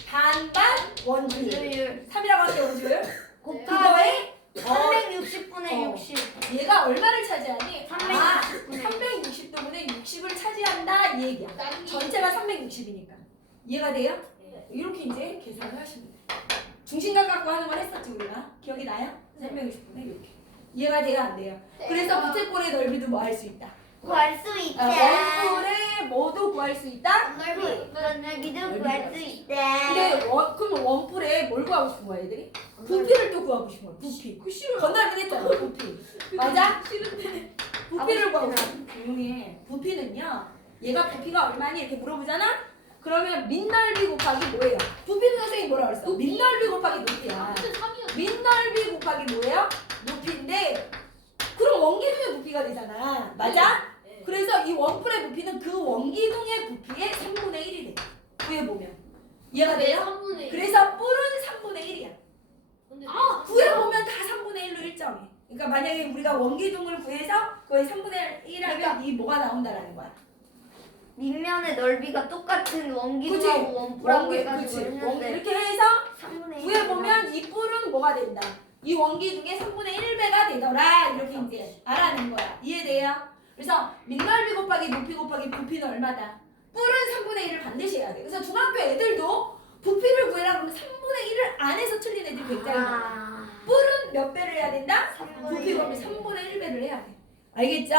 반반 원주율. 원주율 3이라고 할게 원주율. 곱하기 그거에 360분의 60. 얘가 얼마를 차지하니? 360분의 360도분의 60을 차지한다 이 얘기야. 전체가 360이니까. 이해가 돼요? 이렇게 이제 계산을 하시면 돼요. 중심각 갖고 하는 걸 했었지 우리가. 기억이 나요? 360분의 이렇게. 이해가 돼요? 안 돼요? 그래서 부채꼴의 넓이도 뭐 할 수 있다. 구할 수 있다. 원뿔의 뭐도 구할 수 있다? 넓이도 구할 수 있다. 근데 그럼 원뿔에 뭘 구하고 싶은 거야 얘들이? 부피를 또 구하고 싶은 거야. 부피. 그 싫어요. 건달비 했잖아. 부피. 맞아? 싫은데. 부피를 구하고 싶어. 조용히 해. 부피는요. 얘가 부피가 얼마니 이렇게 물어보잖아? 그러면 밑넓이 곱하기 뭐예요? 부피는 선생님이 뭐라 그랬어? 밑넓이 곱하기 높이야. 밑넓이 곱하기 뭐예요? 높이인데 그럼 원기둥의 부피가 되잖아. 맞아? 그래서 이 원뿔의 부피는 그 원기둥의 부피의 3분의 1이 돼. 구해보면. 이해가 돼요? 그래서 뿔은 3분의 1이야. 구해보면 다 3분의 1로 일정해. 그러니까 만약에 우리가 원기둥을 구해서 거의 3분의 1 하면 이 뭐가 나온다라는 거야. 밑면의 넓이가 똑같은 그치? 원기둥하고 원뿔하고 그치? 해가지고 했는데 이렇게 해서 3분의 1 구해보면 이 뿔은 뭐가 된다. 이 원기둥의 3분의 1배가 되더라. 이렇게 이제 알아낸 거야. 이해돼요? 그래서 밑넓이 곱하기 높이 곱하기 부피는 얼마다? 뿔은 3분의 1을 반드시 해야 돼. 그래서 중학교 애들도 부피를 구해라 그러면 3분의 1을 안에서 틀린 애들이 굉장히 많아. 뿔은 몇 배를 해야 된다? 부피 그러면 3분의 1배를 해야 돼. 알겠죠?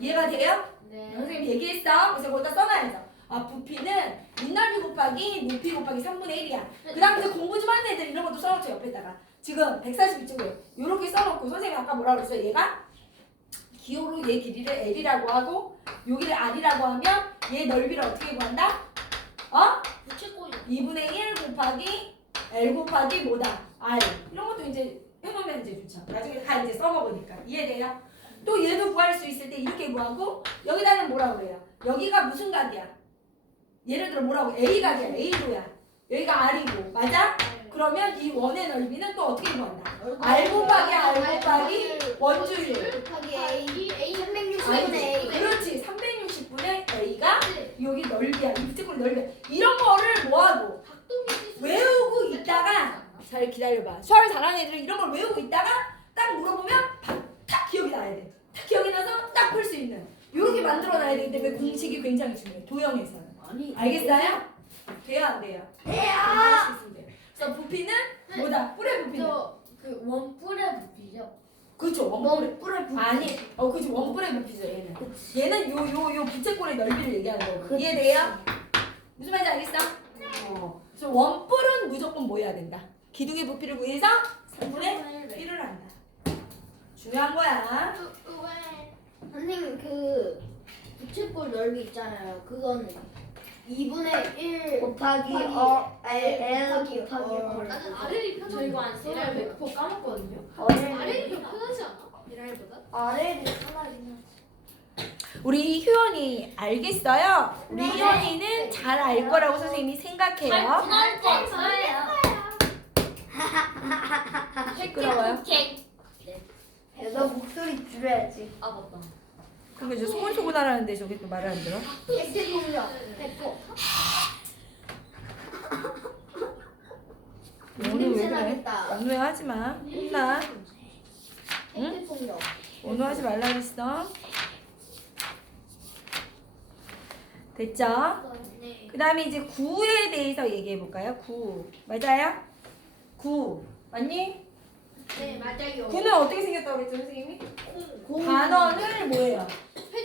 이해가 돼요? 선생님 얘기했어. 그래서 거기다 써놔야죠. 부피는 밑넓이 곱하기 높이 곱하기 3분의 1이야. 그 다음 이제 공부 좀 하는 애들 이런 것도 써놓죠. 옆에다가. 지금 142쪽에 이렇게 써놓고 선생님이 아까 뭐라고 그랬어요? 얘가 기호로 얘 길이를 L이라고 하고 여기를 R이라고 하면 얘 넓이를 어떻게 구한다? 2분의 1 곱하기 L 곱하기 뭐다? R. 이런 것도 이제 해놓으면 이제 좋죠. 나중에 다 이제 써먹으니까. 이해돼요? 또 얘도 구할 수 있을 때 이렇게 구하고 여기다는 뭐라고 그래요? 여기가 무슨 각이야? 예를 들어 뭐라고? A각이야. A도야. 여기가 R이고. 맞아? 그러면 이 원의 넓이는 또 어떻게 구한다? R 곱하기 R 곱하기 원주율. 곱하기 A 360분의 아니지. A. 그렇지. 360분의 A가 여기 넓이야. 이 부채꼴 넓이야. 이런 거를 뭐하고 외우고 있다가 잘 기다려봐. 수학을 잘하는 애들은 이런 걸 외우고 있다가 딱 물어보면 탁 기억이 나야 돼. 탁 기억이 나서 딱 풀 수 있는. 이렇게 만들어놔야 되기 때문에 공식이 굉장히 중요해. 도형에서는. 알겠어요? 돼야 안 돼요? 돼요. 할수 있으면 돼요. 그래서 부피는 뭐다? 뿔의 부피는? 저그 원뿔의 부피죠. 그렇죠. 원뿔의 뿔의 부피. 아니, 그렇죠. 원뿔의 부피죠. 얘는 요 부채꼴의 넓이를 얘기하는 거고. 이해돼요? 무슨 말인지 알겠어? 그래서 원뿔은 무조건 뭐 해야 된다? 기둥의 부피를 구해서 3분의 1을 한다. 중요한 거야. 선생님 그 부채꼴 넓이 있잖아요. 그건 2분의 1 곱하기 L 곱하기 나는 아래이 편하지. 저 이거 안 써요. 얘를 100% 까먹거든요. 아래이 더 편하지 않아? 이라이보다? R이 편하긴 하지. 우리 효연이 알겠어요? 우리 네. 효연이는 잘 알 거라고 선생님이 생각해요. 분할 때 저예요. 시끄러워요? 너 목소리 줄여야지. 아 맞다. 그러니까 이제 소곤소곤 하라는데 저게 또 말을 안 들어? 엑스 공룡. 됐고. 오늘 왜 그래? 나겠다. 오늘 하지 마. 혼나. 응? 엑스 공룡. 오늘 하지 말라 그랬어. 됐죠? 네. 그 다음에 이제 구에 대해서 얘기해 볼까요? 구. 맞아요? 구. 맞니? 네 맞아요. 구는 어떻게 생겼다고 그랬죠, 선생님이? 반원을 뭐예요?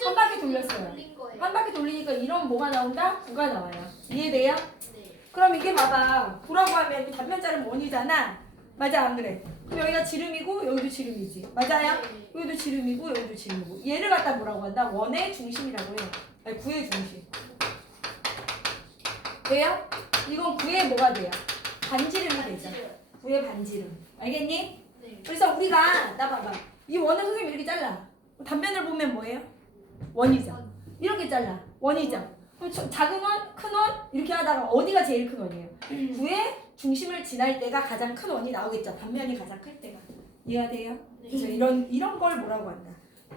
한 바퀴 돌렸어요. 돌린 거예요. 한 바퀴 돌리니까 이런 뭐가 나온다? 구가 나와요. 이해돼요? 네. 그럼 이게 봐봐. 구라고 하면 이 단면자는 원이잖아. 맞아, 안 그래? 그럼 여기가 지름이고 여기도 지름이지. 맞아요? 여기도 지름이고 여기도 지름이고. 얘를 갖다 뭐라고 한다? 원의 중심이라고 해요. 아니, 구의 중심. 돼요? 이건 구의 뭐가 돼요? 반지름이 되죠. 구의 반지름. 알겠니? 네. 그래서 우리가 나 봐봐. 이 원을 선생님이 이렇게 잘라. 단면을 보면 뭐예요? 원이죠. 이렇게 잘라. 원이죠. 그럼 작은 원, 큰 원 이렇게 하다가 어디가 제일 큰 원이에요? 구의 중심을 지날 때가 가장 큰 원이 나오겠죠. 단면이 가장 클 때가. 이해가 돼요? 그래서 이런 걸 뭐라고 한다?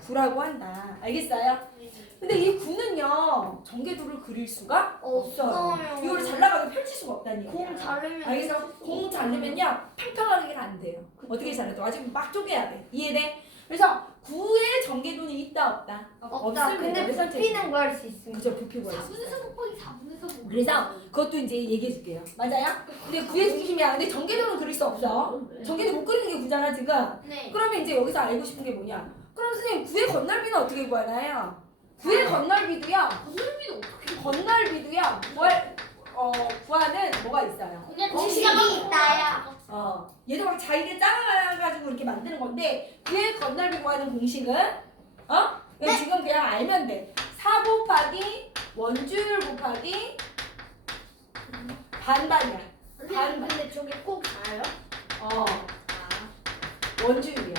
구라고 한다. 알겠어요? 근데 이 구는요 전개도를 그릴 수가 없어요. 이걸 잘라가지고 펼칠 수가 없다는 얘기야. 공 자르면 알겠어? 공 자르면요 평평하게는 안 돼요. 어떻게 잘라도 아직 막 쪼개야 돼. 이해돼? 그래서 구의 전개도는 있다 없다? 없다. 근데 부피는 구할 수 있습니다. 그죠, 부피 구할 수 4분의 3 곱하기 4분의 3. 그래서 그것도 이제 얘기해 줄게요. 맞아요? 근데 구의 중심이야. 근데 전개도는 그릴 수 없어. 전개도 못 그리는 게 구잖아 지금. 네. 그러면 이제 여기서 알고 싶은 게 뭐냐? 그럼 선생님 구의 건널비는 어떻게 구하나요? 구의 건널비도요. 건널비는 어떻게? 건널비도요. 구하는 뭐가 있어요? 그냥 공식이 지시가 있다요. 얘도 막 자기가 짜가지고 이렇게 만드는 건데 구의 건널비 구하는 공식은 네. 지금 그냥 알면 돼. 4 곱하기 원줄 곱하기 반반이야. 선생님 근데 저게 꼭 닿아요? 원줄이야.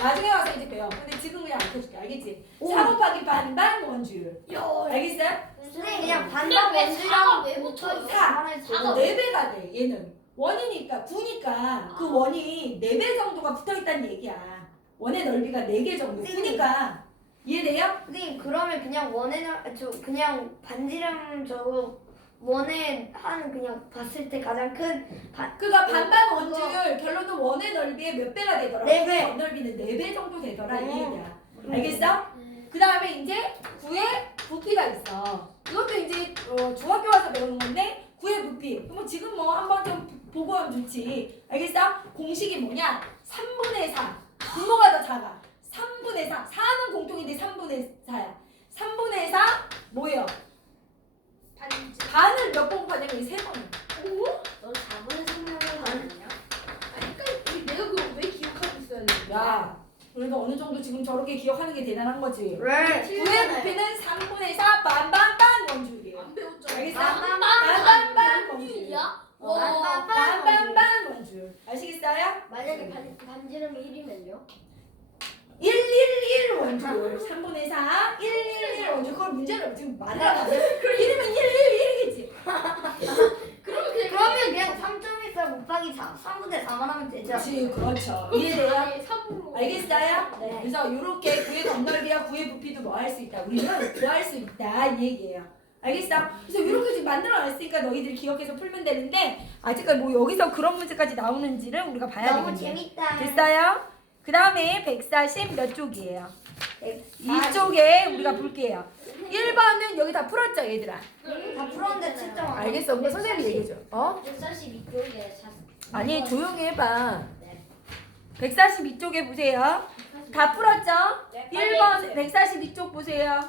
나중에 와서 이제 배워. 근데 지금 그냥 알려줄게. 알겠지? 오. 4 곱하기 반반 원줄. 알겠어요? 선생님 그냥 근데 반반 왜 원주랑 사가 왜 붙어요? 사가 4배가 돼. 얘는. 원이니까 9니까 그 원이 4배 정도가 붙어있다는 얘기야. 원의 넓이가 4개 정도. 선생님. 9니까. 이해돼요? 선생님 그러면 그냥 그냥 반지름 저거 원에 한 그냥 봤을 때 가장 큰 그러니까 반반 그거. 원줄 결론은 원의 넓이의 몇 배가 되더라? 4배. 원 넓이는 4배 정도 되더라. 이 네. 얘기야. 알겠어? 그 다음에 이제 구의 부피가 있어. 이것도 이제 중학교 와서 배우는 건데 구의 부피. 뭐 지금 뭐 한번 좀 보고 하면 좋지. 알겠어? 공식이 뭐냐? 3분의 4. 분모가 더 작아. 3분의 4. 4는 공통인데 3분의 4야. 3분의 4 뭐예요? 반지. 반을 몇 번 곱하냐면 3번. 너 4분의 3을 아니냐? 아니 그러니까 내가 그걸 왜 기억하고 있어야 돼? 야, 그래도 어느 정도 지금 저렇게 기억하는 게 대단한 거지. 왜? 구의 부피는 3분의 4 반반반 원줄이에요. 안 배웠잖아. 알겠어? 반반 원줄. 원줄이야? 반반반 원줄. 아시겠어요? 만약에 반지름이 1이면요? 111 원줄. 3분의 4 111 원줄. 그걸 문제를 지금 말하라. 이러면 111이겠지. 그러면 그냥 3.14 곱하기 3분의 4만 하면 되죠? 그렇지, 그렇죠. 이해돼요? 아니 3으로. 알겠어요? 네. 그래서 이렇게 구의 건널비와 구의 부피도 뭐 할 수 있다. 우리는 구할 수 있다 이 얘기예요. 알겠어? 그래서 이렇게 지금 만들어놨으니까 너희들이 기억해서 풀면 되는데 아직까지 뭐 여기서 그런 문제까지 나오는지를 우리가 봐야 너무 되겠네. 재밌다. 됐어요? 그 다음에 140 몇 쪽이에요? 이쪽에 우리가 볼게요. 1번은 여기 다 풀었죠 얘들아? 다 풀었는데 7점 안 알겠어. 그럼 선생님이 얘기해줘. 142쪽에 아니 조용히 해봐. 네. 142쪽에 보세요. 다 풀었죠? 네, 1번 142쪽 보세요.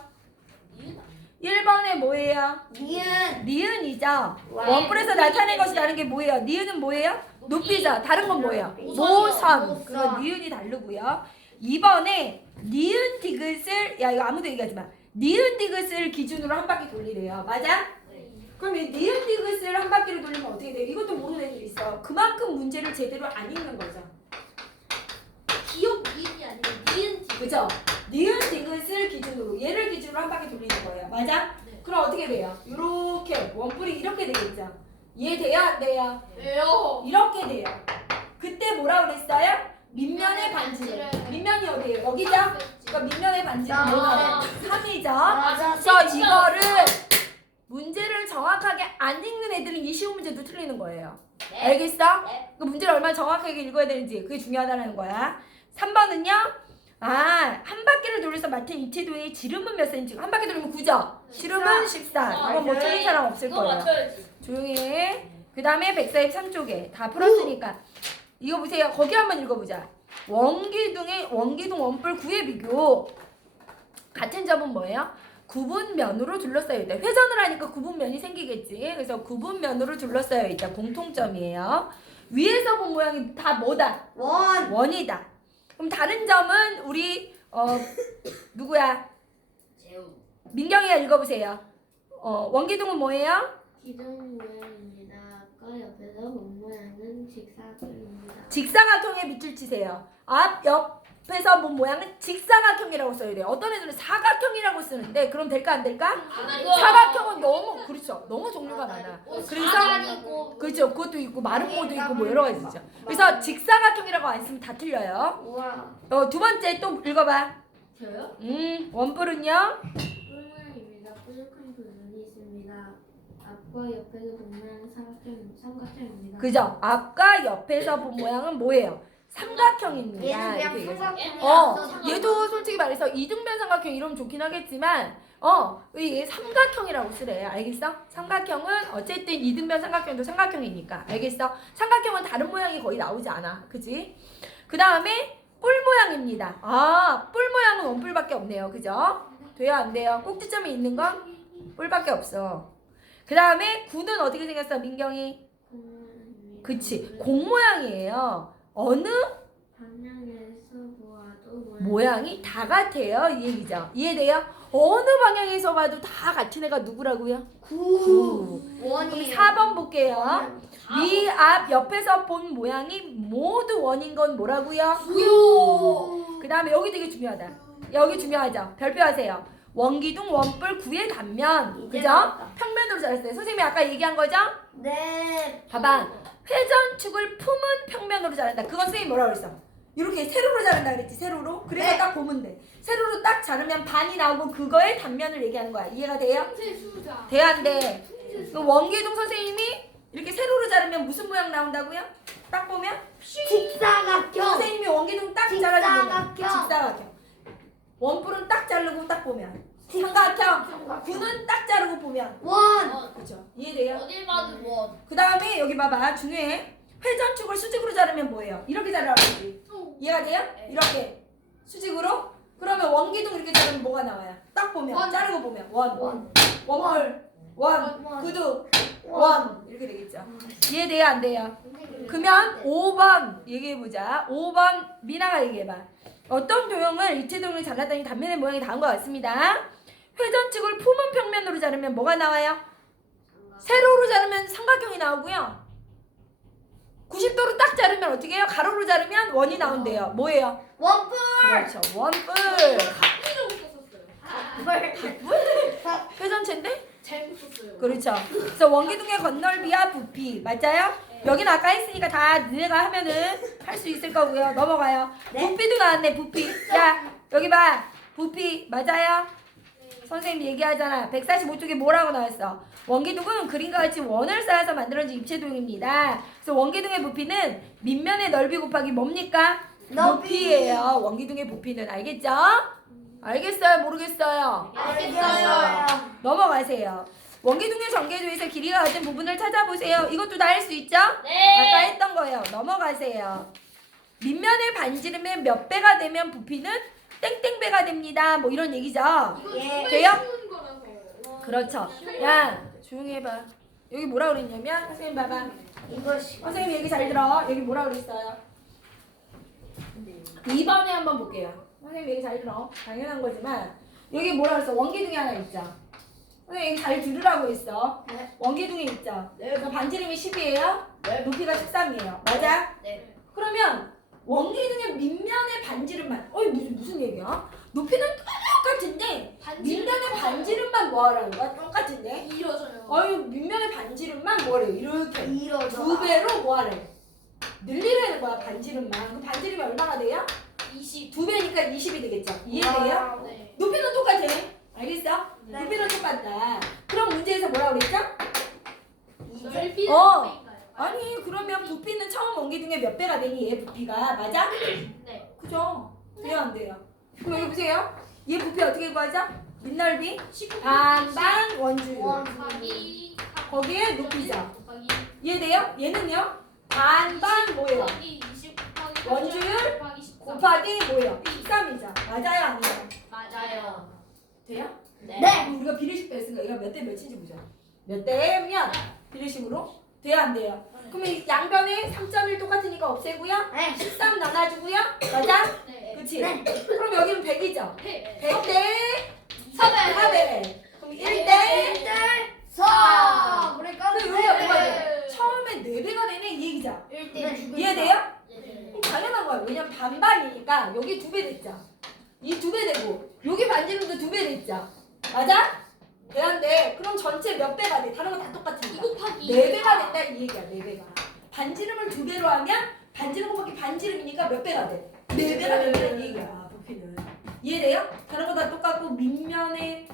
1번에 뭐예요? 니은 니은이죠. 와. 원뿔에서 나타낸 것이 다른 게 뭐예요? 니은은 뭐예요? 높이죠. 다른 건 뭐예요? 모선이요. 모선. 모선. 그건 니은이 다르고요. 2번에 니은 디귿을 야 이거 아무도 얘기하지 마. 니은 디귿을 기준으로 한 바퀴 돌리래요. 맞아? 그럼 이 니은 디귿을 한 바퀴를 돌리면 어떻게 돼요? 이것도 모르는 애들이 있어. 그만큼 문제를 제대로 안 읽는 거죠. 기억 이음이 아니라 니은 디. 그죠? 니은 디귿을 기준으로 얘를 기준으로 한 바퀴 돌리는 거예요. 맞아? 네. 그럼 어떻게 돼요? 이렇게 원뿔이 이렇게 되겠죠. 이해돼요? 안 돼요? 왜요? 이렇게 돼요. 그때 뭐라 그랬어요? 밑면의 반지름. 밑면이 어디예요? 여기죠? 그러니까 밑면의 반지름 뭐나요? 3이죠. 맞아. 그래서 이거를 문제를 정확하게 안 읽는 애들은 이 쉬운 문제도 틀리는 거예요. 알겠어? 네. 그 문제를 얼마나 정확하게 읽어야 되는지 그게 중요하다는 거야. 3번은요. 한 바퀴를 돌려서 맡은 이태도의 지름은 몇 cm? 한 바퀴 돌리면 9죠? 지름은 14. 이건 뭐 틀린 사람 없을 이거 거예요. 맞춰야지. 조용히 해. 그 다음에 143쪽에 다 풀었으니까 이거 보세요. 거기 한번 읽어보자. 원기둥 원뿔 9의 비교. 같은 점은 뭐예요? 구분면으로 둘러싸여 있다. 회전을 하니까 구분면이 생기겠지. 그래서 구분면으로 둘러싸여 있다. 공통점이에요. 위에서 본 모양이 다 뭐다? 원 원이다. 그럼 다른 점은 우리 누구야? 재우. 민경이가 읽어보세요. 원기둥은 뭐예요? 기둥 모양입니다. 아까 옆에서 본 모양은 직사각형입니다. 직사각형에 밑줄 치세요. 옆에서 본 모양은 직사각형이라고 써야 돼요. 어떤 애들은 사각형이라고 쓰는데 그럼 될까 안 될까? 사각형은 너무 그렇죠. 너무 종류가 많아. 그래서 그렇죠. 그것도 있고 마름모도 있고 뭐 여러 가지 있죠. 그래서 직사각형이라고 안 쓰면 다 틀려요. 우와 두 번째 또 읽어봐. 저요? 원뿔은요. 뿔 모양입니다. 뾰족한 부분이 있습니다. 앞과 옆에서 본 모양은 삼각형입니다. 그죠? 앞과 옆에서 본 모양은 뭐예요? 삼각형입니다. 얘는 그냥 이렇게 얘기해서. 삼각형 얘도 솔직히 말해서 이등변 삼각형 이러면 좋긴 하겠지만 이게 삼각형이라고 쓰래. 알겠어? 삼각형은 어쨌든 이등변 삼각형도 삼각형이니까. 알겠어? 삼각형은 다른 모양이 거의 나오지 않아. 그지? 그 다음에 뿔 모양입니다. 뿔 모양은 원뿔밖에 없네요. 그죠? 돼요? 안 돼요? 꼭지점이 있는 건 뿔밖에 없어. 그 다음에 구는 어떻게 생겼어? 민경이? 그치. 공 모양이에요. 어느 방향에서 보아도 모양이 다 같아요. 이 얘기죠. 이해돼요? 어느 방향에서 봐도 다 같은 애가 누구라고요? 구. 그럼 원이에요 4번 볼게요. 위, 앞, 옆에서 본 모양이 모두 원인 건 뭐라고요? 구요. 그 다음에 여기 되게 중요하다. 여기 중요하죠? 별표하세요. 원기둥, 원뿔, 구의 단면. 이제 그죠? 나왔다. 평면으로 잘했어요. 선생님이 아까 얘기한 거죠? 네 봐봐. 회전축을 품은 평면으로 자른다. 그건 선생님이 뭐라고 그랬어? 이렇게 세로로 자른다 그랬지. 세로로. 그래서 네. 딱 보면 돼. 세로로 딱 자르면 반이 나오고 그거의 단면을 얘기하는 거야. 이해가 돼요? 수자. 돼 안 돼? 그럼 원기둥 선생님이 이렇게 세로로 자르면 무슨 모양 나온다고요? 딱 보면 직사각형 선생님이 원기둥 딱 직사각형. 자르면 직사각형. 원뿔은 딱 자르고 딱 보면 삼각형. 구는 딱 자르고 보면 원 그죠? 이해돼요? 어딜 봐도 뭐. 그 다음에 여기 봐봐. 중요해. 회전축을 수직으로 자르면 뭐예요? 이렇게 자르라지. 이해가 돼요? 이렇게 수직으로. 그러면 원기둥 이렇게 자르면 뭐가 나와요? 딱 보면 원. 자르고 보면 원. 원. 원뿔 원. 원. 구두 원. 이렇게 되겠죠. 이해돼요? 안 돼요? 그러면 5번 얘기해보자. 5번 미나가 얘기해봐. 어떤 도형을 이체도형을 잘랐더니 단면의 모양이 다음과 같습니다. 회전축을 품은 평면으로 자르면 뭐가 나와요? 세로로 자르면 삼각형이 나오고요. 90도로 딱 자르면 어떻게 해요? 가로로 자르면 원이 나온대요. 뭐예요? 원뿔 그렇죠. 원뿔. 회전체인데? 잘못 썼어요. 그렇죠. 그래서 원기둥의 건널비와 부피 맞아요? 여기는 아까 했으니까 다 너네가 하면은 할 수 있을 거고요. 넘어가요. 네. 부피도 나왔네. 부피. 자 여기 봐. 부피 맞아요? 선생님 얘기하잖아. 145쪽에 뭐라고 나왔어? 원기둥은 그림과 같이 원을 쌓아서 만들어진 입체도형입니다. 그래서 원기둥의 부피는 밑면의 넓이 곱하기 뭡니까? 높이예요. 원기둥의 부피는 알겠죠? 알겠어요? 모르겠어요? 알겠어요 넘어가세요. 원기둥의 전개도에서 길이가 같은 부분을 찾아보세요. 이것도 다 할 수 있죠? 네. 아까 했던 거예요. 넘어가세요. 밑면을 반지르면 몇 배가 되면 부피는 땡땡배가 됩니다. 뭐 이런 얘기죠. 이거 예. 정말 돼요? 쉬운 거라서. 그렇죠. 야, 조용히 해봐. 여기 뭐라 그랬냐면 선생님 봐봐. 이것이 선생님 얘기 잘 들어. 여기 뭐라 그랬어요? 2번에 한번 볼게요. 선생님 얘기 잘 들어. 당연한 거지만 여기 뭐라 그랬어? 원기둥이 하나 있죠. 선생님 얘기 잘 들으라고 했어. 네. 원기둥이 있죠. 그래서 반지름이 10이에요. 높이가 13이에요. 맞아? 네. 그러면 원기둥의 밑면의 반지름만 무슨 얘기야? 높이는 똑같은데 밑면의 반지름만 뭐하라는 거야? 똑같은데? 이러져요. 밑면의 반지름만 뭐래? 이렇게 이러죠. 2배로 뭐하래? 늘리라는 거야 반지름만. 그 반지름이 얼마나 돼요? 20. 2배니까 20이 되겠죠? 이해돼요? 네. 높이는 똑같아. 알겠어? 네. 높이는 똑같다. 그럼 문제에서 뭐라 그랬죠? 넓이는 어. 몇 배인가요? 아니 그러면 부피는 처음 원기둥의 몇 배가 되니 얘 부피가 맞아? 네. 그죠? 돼요 안 돼요? 그럼 여기 보세요. 얘 부피 어떻게 구하죠? 밑넓이 19 반반 원주율. 곱하기 거기에 높이죠. 곱하기 이해돼요? 얘는요? 반반 뭐예요? 곱하기 20 곱하기 원주율 곱하기 13. 곱하기 뭐예요? 13이죠. 맞아요 아니에요? 맞아요. 돼요? 네. 그럼 우리가 비례식 했으니까 얘가 몇 대 몇인지 보자. 몇 대 몇? 비례식으로? 돼요 안 돼요? 그러면 이 양변에 3.1 똑같으니까 없애고요. 네. 13 나눠주고요. 맞아? 네. 그치? 네. 그럼 여기는 100이죠? 네. 100대 400. 400. 그럼 1대 1대 4. 그러니까 그럼 여기가 뭐가 돼? 처음에 4배가 되네 이 얘기죠? 1대 네. 이해돼요? 네. 그럼 당연한 거야. 왜냐면 반반이니까 여기 2배 됐죠? 이 2배 되고 여기 반지름도 2배 됐죠? 맞아? 돼안돼. 그럼 전체 몇 배가 돼? 다른 거 다 2 똑같으니까 곱하기 4배가 된다 이 얘기야. 4배가 반지름을 2배로 하면 반지름 곱하기 반지름이니까 몇 배가 돼? 4배가 된다 이 얘기야. 부피는 이해돼요? 다른 거 다 똑같고 밑면에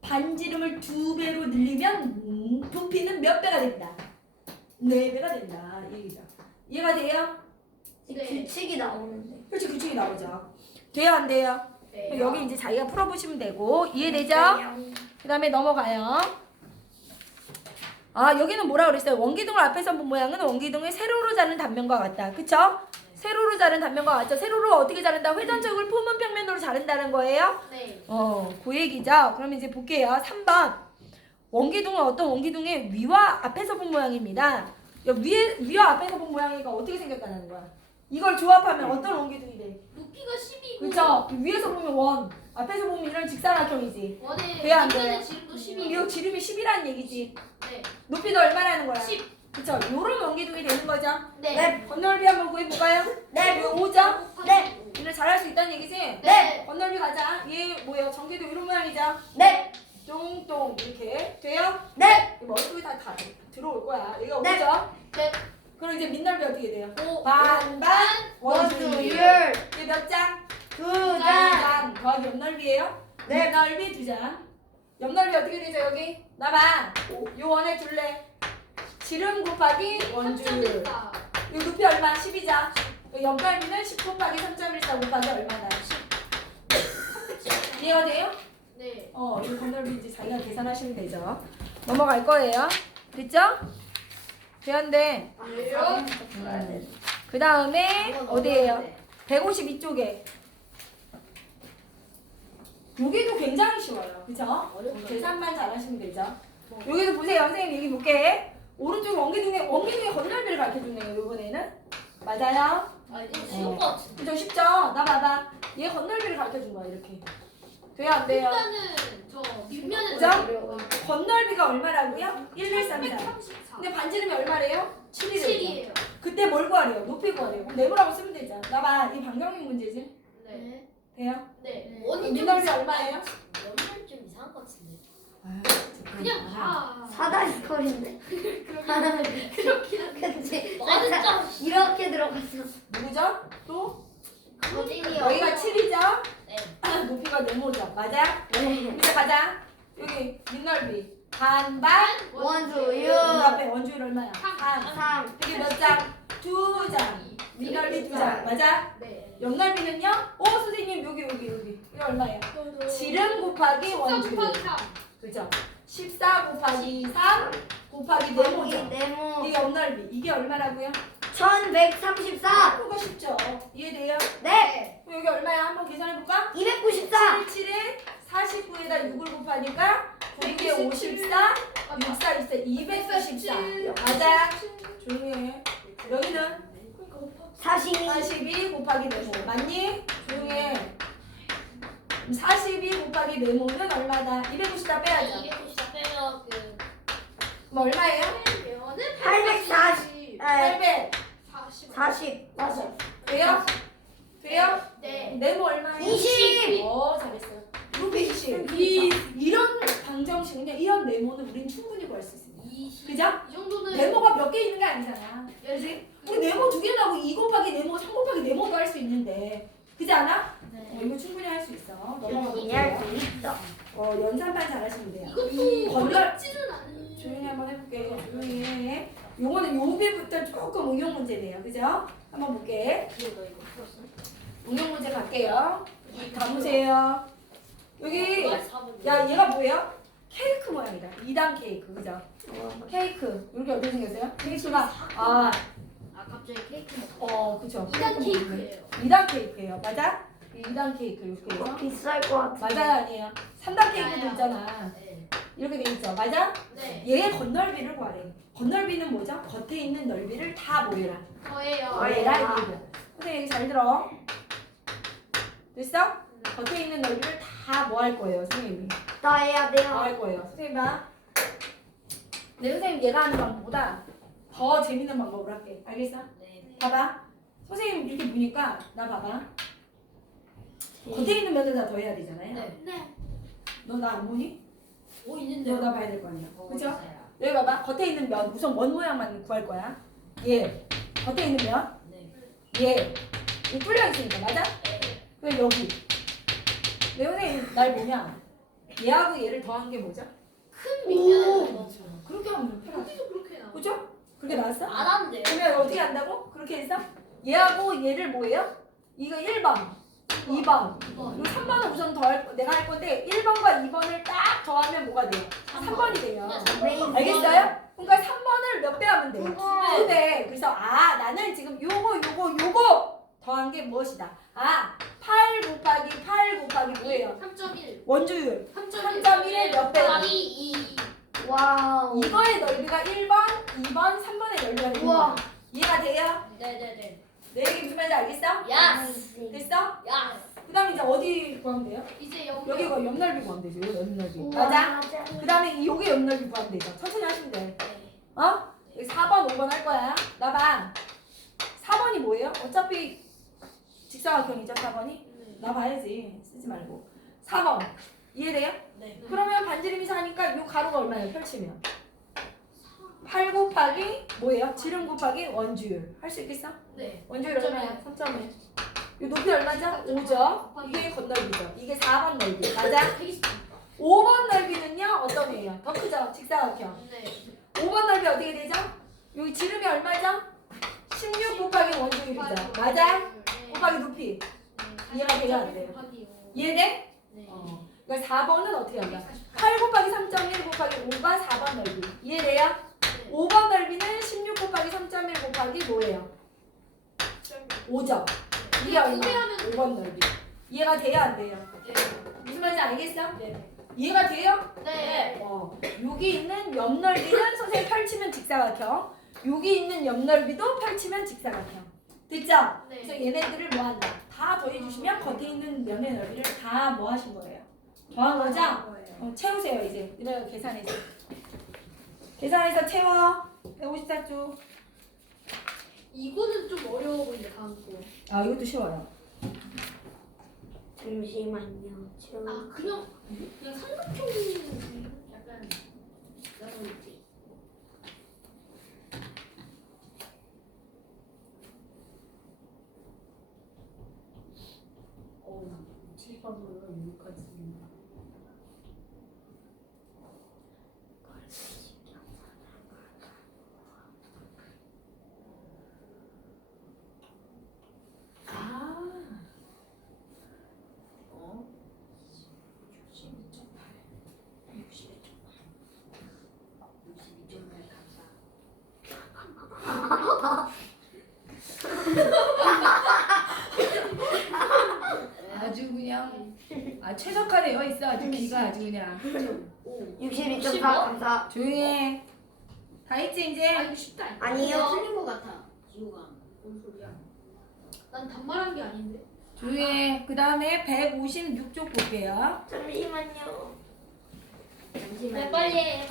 반지름을 2배로 늘리면 부피는 몇 배가 된다? 4배가 된다 이 얘기죠. 이해가 돼요? 네. 규칙이 나오는데. 그렇지 규칙이 나오죠. 돼요 안 돼요? 네. 여기 이제 자기가 풀어보시면 되고 이해되죠? 그 다음에 넘어가요. 아 여기는 뭐라 그랬어요? 원기둥을 앞에서 본 모양은 원기둥의 세로로 자른 단면과 같다. 그쵸? 세로로 자른 단면과 같죠? 세로로 어떻게 자른다? 회전축을 품은 평면으로 자른다는 거예요? 네. 그 얘기죠. 그럼 이제 볼게요. 3번. 원기둥은 어떤 원기둥의 위와 앞에서 본 모양입니다. 위와 앞에서 본 모양이니까 어떻게 생겼다는 거야? 이걸 조합하면 어떤 원기둥이 돼? 높이가 10이고 그쵸? 위에서 보면 원, 앞에서 보면 이런 직사각형이지. 원의 돼요, 안 밑면의 돼요? 지름도 이 10이고 지름이 10이라는 얘기지. 네. 높이도 얼마라는 거야? 10. 그쵸? 요런 원기둥이 되는 거죠. 네. 건널비 한번 구해볼까요? 네. 이거 5죠? 네. 얘네 잘할 수 있다는 얘기지? 네. 건널비 가자. 얘 뭐예요? 전개도 이런 모양이죠? 네. 똥똥 이렇게 돼요? 네. 머릿속에 다 들어올 거야. 여기가 네. 5죠? 네. 그럼 이제 밑넓이 어떻게 돼요? 5 반반 원주율. 원주율 이게 몇 장? 2장. 2장. 더하기 옆넓이에요? 네. 밑넓이 2장. 옆넓이 어떻게 되죠 여기? 나봐. 요 원에 둘레. 지름 곱하기 원주율. 3.14. 요 높이 얼마? 10이자. 옆넓이는 10 곱하기 3.14 곱하기 얼마나? 10. 이해가 돼요? 네. 이거 건널비 이제 자기가 계산하시면 되죠. 넘어갈 거예요. 됐죠? 되었는데 그 다음에 어디에요? 152쪽에 여기도 굉장히 쉬워요. 그죠? 계산만 잘하시면 되죠. 여기도 보세요. 선생님 여기 볼게. 오른쪽 원기둥의 건널비를 가르쳐주네요. 이번에는 맞아요? 아, 이거 쉬운 거 같은데. 그죠? 쉽죠? 나 봐봐. 얘 건널비를 가르쳐준 거야 이렇게. 돼요 안 돼요? 일단은 저 밑면에 그죠? 건널비가 얼마라고요? 1134. 334. 근데 반지름이 얼마래요? 7이래요. 7이에요. 그때 뭘 구하래요? 높이 구하래요. 그럼 네모라고 쓰면 되죠. 나봐, 이 방정식 문제지. 네. 돼요? 네. 원이 밑넓이 얼마예요? 원이 좀 이상한 것 같은데. 아, 그냥 봐. 사다리 털인데. 그렇긴 그치. 완전 이렇게 들어갔어. 누구죠? 또? 어딘이요? 여기가 7이죠? 네. 높이가 네모죠. 맞아? 네. 이제 가자. 여기 밑넓이. 반반. 원주율. 그 앞에 원주율 얼마야? 3. 3. 이게 몇 장? 2장. 밑넓이 2장. 맞아? 네. 옆넓이는요? 선생님 여기. 이게 얼마예요? 지름 곱하기 14 원주율. 곱하기 3. 그죠? 14 곱하기 3 곱하기 네모죠. 네모 이게 옆넓이. 이게 얼마라고요? 1134. 그거 쉽죠. 이해돼요? 네. 그럼 여기 얼마야? 한번 계산해볼까? 294. 7에 49에다 6을 곱하니까 9에 54, 64, 244. 맞아. 조용히 해. 여기는 42. 42 곱하기 네모. 맞니? 조용히 해. 42 곱하기 네모는 얼마다? 294 빼야죠. 294 빼면 그럼 얼마예요? 면은 840. 800. 40. 맞아. 돼요? 돼요? 네. 네모 얼마예요? 20. 잘했어요. 루비 20. 이런 방정식은요, 이런 네모는 우린 충분히 구할 수 있습니다. 그죠? 이 정도는 네모가 몇 개 있는 게 아니잖아. 그지? 우리 네모 2개 나고 2 곱하기 네모, 3 곱하기 네모도 할 수 있는데. 그지 않아? 이거 충분히 할 수 있어. 넘어가 이해할 볼게요. 수 있어. 연산판 잘하시면 돼요. 이것도 건널 어렵지는 않은. 조용히 한번 해볼게요. 조용히 해. 요거는 요비부터 조금 응용 문제네요. 그죠? 한번 볼게. 응용 문제 갈게요. 가보세요. 여기 야 얘가 뭐예요? 케이크 모양이다. 2단 케이크. 그죠? 케이크. 이렇게 어떻게 생겼어요? 케이크가 아 갑자기 케이크 먹어. 그쵸. 2단 케이크예요. 2단 케이크예요. 맞아? 2단 케이크 이렇게요. 비쌀 것 같아. 맞아요, 아니에요? 3단 케이크도 맞아요. 있잖아. 네. 이렇게 돼 있죠. 맞아? 네. 얘의 건널비를 구하래. 건널비는 뭐죠? 겉에 있는 넓이를 다 모여라. 저예요. 더해라 이 얘기야. 선생님 여기 잘 들어. 됐어? 겉에 있는 넓이를 다 뭐 할 거예요, 선생님이? 다 해야 뭐 돼요. 할 거예요? 선생님 봐. 내 선생님 얘가 하는 방법보다 더 재밌는 방법을 할게. 알겠어? 네. 봐봐. 선생님 이렇게 보니까 나 봐봐. 겉에 있는 면을 다 더해야 되잖아요. 네. 네. 너 나 안 보니? 오 있는데. 너 나 봐야 될 거 아니야. 그죠? 여기 봐봐. 겉에 있는 면 우선 원 모양만 구할 거야. 얘 겉에 있는 면. 네. 얘 이 뚫려 있으니까 맞아? 그리고 여기 내 선생님 날 보면 얘하고 얘를 더한 게 뭐죠? 큰 밑면. 그렇게 하면 편하지. 여기도 그렇게 나와. 그죠? 그렇게 나왔어? 안 한대. 그러면 어떻게 한다고? 그렇게 했어? 얘하고 얘를 뭐예요? 이거 1번, 2번, 그리고 3번은 우선 내가 할 건데 1번과 2번을 딱 더하면 뭐가 돼요? 3번이 돼요. 알겠어요? 그러니까 3번을 몇 배 하면 돼요? 2배. 그래서 나는 지금 요거 더한 게 무엇이다? 8 곱하기 8 곱하기 뭐예요? 3.1. 원주율 3.1. 3.1의 몇 배? 곱하기 2. 와우. 이거의 넓이가 1번, 2번, 3번의 넓이가 되는 우와. 거야. 이해가 돼요? 네네네. 내 얘기 무슨 말인지 알겠어? 야스. 됐어? 야스. 그 다음에 이제 어디 구하면 돼요? 이제 여기. 여기가 옆넓이 구하면 되죠. 여기 옆넓이. 우와. 맞아? 그 다음에 요게 옆넓이 구하면 되죠. 천천히 하시면 돼. 어? 여기 4번, 5번 할 거야. 나 봐. 4번이 뭐예요? 어차피 직사각형이죠, 4번이? 나 봐야지. 쓰지 말고. 4번. 이해돼요? 네. 그러면 반지름이 4니까 요 가로가 얼마예요? 펼치면. 8 곱하기 뭐예요? 지름 곱하기 원주율. 할 수 있겠어? 네. 원주율 얼마야? 3.1. 요 높이 얼마죠? 5죠? 이게 건넓이죠. 이게 4번 넓이. 맞아? 5번 넓이는요? 어떤 애예요? 더 크죠? 직사각형. 네. 5번 넓이 어떻게 되죠? 여기 지름이 얼마죠? 16 곱하기 원주율이죠. 맞아? 곱하기 높이. 이해가 돼요, 안 돼요? 이해돼? 네. 그러니까 4번은 어떻게 한다? 8 곱하기 3.1 곱하기 5가 4번 넓이. 이해돼요? 5번 넓이는 16 곱하기 3.1 곱하기 뭐예요? 5죠? 이게 얼마? 5번 넓이. 이해가 돼요, 안 돼요? 무슨 말인지 알겠어? 네. 이해가 돼요? 네. 여기 있는 옆넓이는 선생님 펼치면 직사각형. 여기 있는 옆넓이도 펼치면 직사각형. 됐죠? 네. 그래서 얘네들을 뭐 한다? 다 더해주시면 겉에 있는 면의 넓이를 다 뭐 하신 거예요? 더한 거죠? 채우세요 이제. 이래요 계산해서. 계산해서 채워. 154쪽. 이거는 좀 어려워 보이는데 다음 거. 이것도 쉬워요. 잠시만요. 그냥 삼각형 약간 나도 있지. 칠판으로 여기까지. 준이야. 62.4 감사. 조용히 해. 다 했지 이제? 아 이거 쉽다. 아니요. 틀린 거 같아. 기호가. 뭔 소리야? 난 반말한 게 아닌데. 조용히 해. 그 다음에 156쪽 볼게요. 잠시만요. 네, 빨리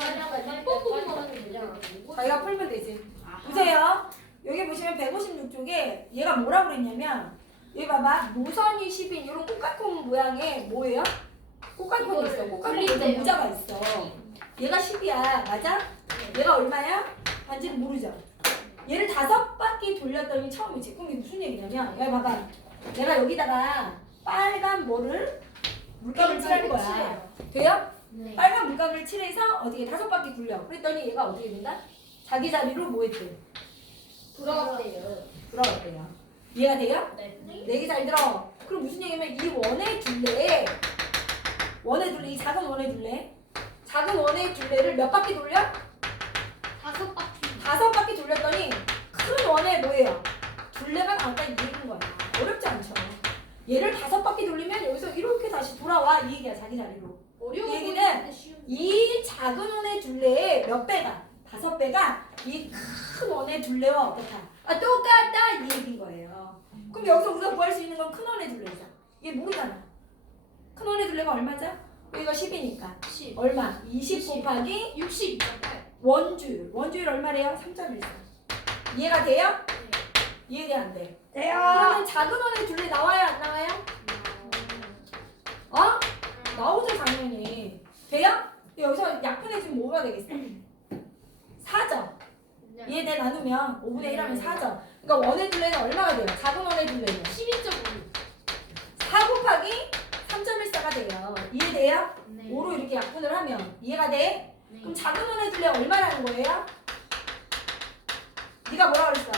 뽕뽕 하는 게 되잖아. 자기가 풀면 되지. 보세요. 여기 보시면 156쪽에 얘가 뭐라고 그랬냐면 여기 봐봐. 노선이 10인 이런 꽃갈콘 모양의 뭐예요? 꽃갈콘이 있어. 꽃갈콘 굴린대요. 모자가 있어. 얘가 10이야. 맞아? 얘가 얼마야? 반지는 모르죠. 얘를 5바퀴 돌렸더니 처음이지. 그럼 이게 무슨 얘기냐면 여기 봐봐. 내가 여기다가 빨간 뭐를 물감을 칠할 거야. 돼요? 네. 빨간 물감을 칠해서 어디에 5바퀴 굴려. 그랬더니 얘가 어떻게 된다? 자기 자리로 뭐 했대? 돌아왔대요. 돌아왔대요. 이해가 돼요? 네. 내기 잘 들어. 그럼 무슨 얘기냐면 이 원의 둘레, 이 작은 원의 둘레, 작은 원의 둘레를 몇 바퀴 돌려? 5바퀴. 5바퀴 돌렸더니 큰 원의 뭐예요? 둘레가 나왔다 이 얘기인 거야. 어렵지 않죠? 얘를 5바퀴 돌리면 여기서 이렇게 다시 돌아와 이 얘기야. 자기 자리로. 어려워 이 얘기는 보이는데 쉬운. 이 작은 원의 둘레의 몇 배가? 5배가 이 큰 원의 둘레와 어떻다? 똑같다 이 얘기인 거예요. 그럼 여기서 우리가 구할 수 있는 건 큰 원의 둘레죠. 이게 모르잖아. 큰 원의 둘레가 얼마죠? 여기가 10이니까 10. 얼마? 20 곱하기 62.8. 원주율. 원주율 얼마래요? 3.14. 이해가 돼요? 이해가 안 돼. 돼요. 그러면 작은 원의 둘레 나와요 안 나와요? 어? 나오죠 당연히. 돼요? 여기서 약분해 주면 뭐가 되겠어? 4점. 얘네 나누면 5분의 1 하면 4점. 그러니까 원의 둘레는 얼마가 돼요? 작은 원의 둘레는 12.5. 4 곱하기 3.14가 돼요. 이해돼요? 네. 5로 이렇게 약분을 하면 이해가 돼? 네. 그럼 작은 원의 둘레 얼마라는 거예요? 네가 뭐라 그랬어?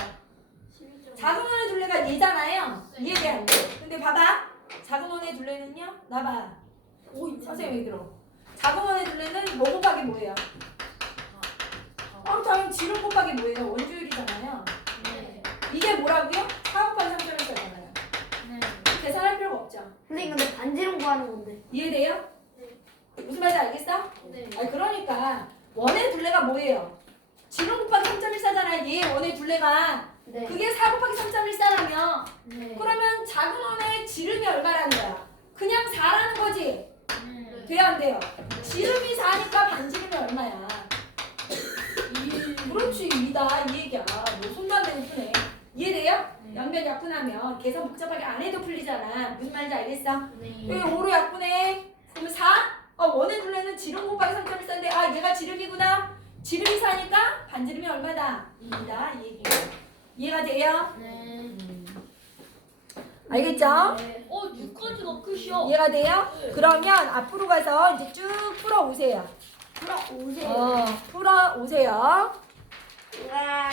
12.5. 작은 원의 둘레가 얘잖아요. 네. 이해돼 안 돼? 근데 봐봐. 작은 원의 둘레는요? 나봐. 선생님 얘기 들어. 작은 원의 둘레는 뭐 곱하기 뭐예요? 당연히 지름 곱하기 뭐예요? 원주율이잖아요. 네. 이게 뭐라고요? 4 곱하기 3.14잖아요. 네. 계산할 필요가 없죠. 선생님 근데 반지름 구하는 건데. 이해돼요? 네. 무슨 말인지 알겠어? 네. 아니 그러니까 원의 둘레가 뭐예요? 지름 곱하기 3.14잖아요. 얘 원의 둘레가 네. 그게 4 곱하기 3.14라면 네. 그러면 작은 원의 지름이 얼마라는 거야? 그냥 4라는 거지. 네. 돼요 안 돼요? 지름이 4니까 반지름이 얼마야? 그렇지 2다 이 얘기야. 뭐 손도 안 대고 푸네. 이해돼요? 양변 약분하면 계산 복잡하게 안 해도 풀리잖아. 무슨 말인지 알겠어? 여기 네. 5로 약분해. 그러면 4? 원의 둘레는 지름 곱하기 3.14인데 아 얘가 지름이구나. 지름이 4니까 반지름이 얼마다? 2다 이 얘기야. 이해가 돼요? 네. 알겠죠? 네. 6까지가 끝이야. 이해가 돼요? 그러면 앞으로 가서 이제 쭉 풀어 오세요. 풀어 오세요. 풀어 오세요. 와.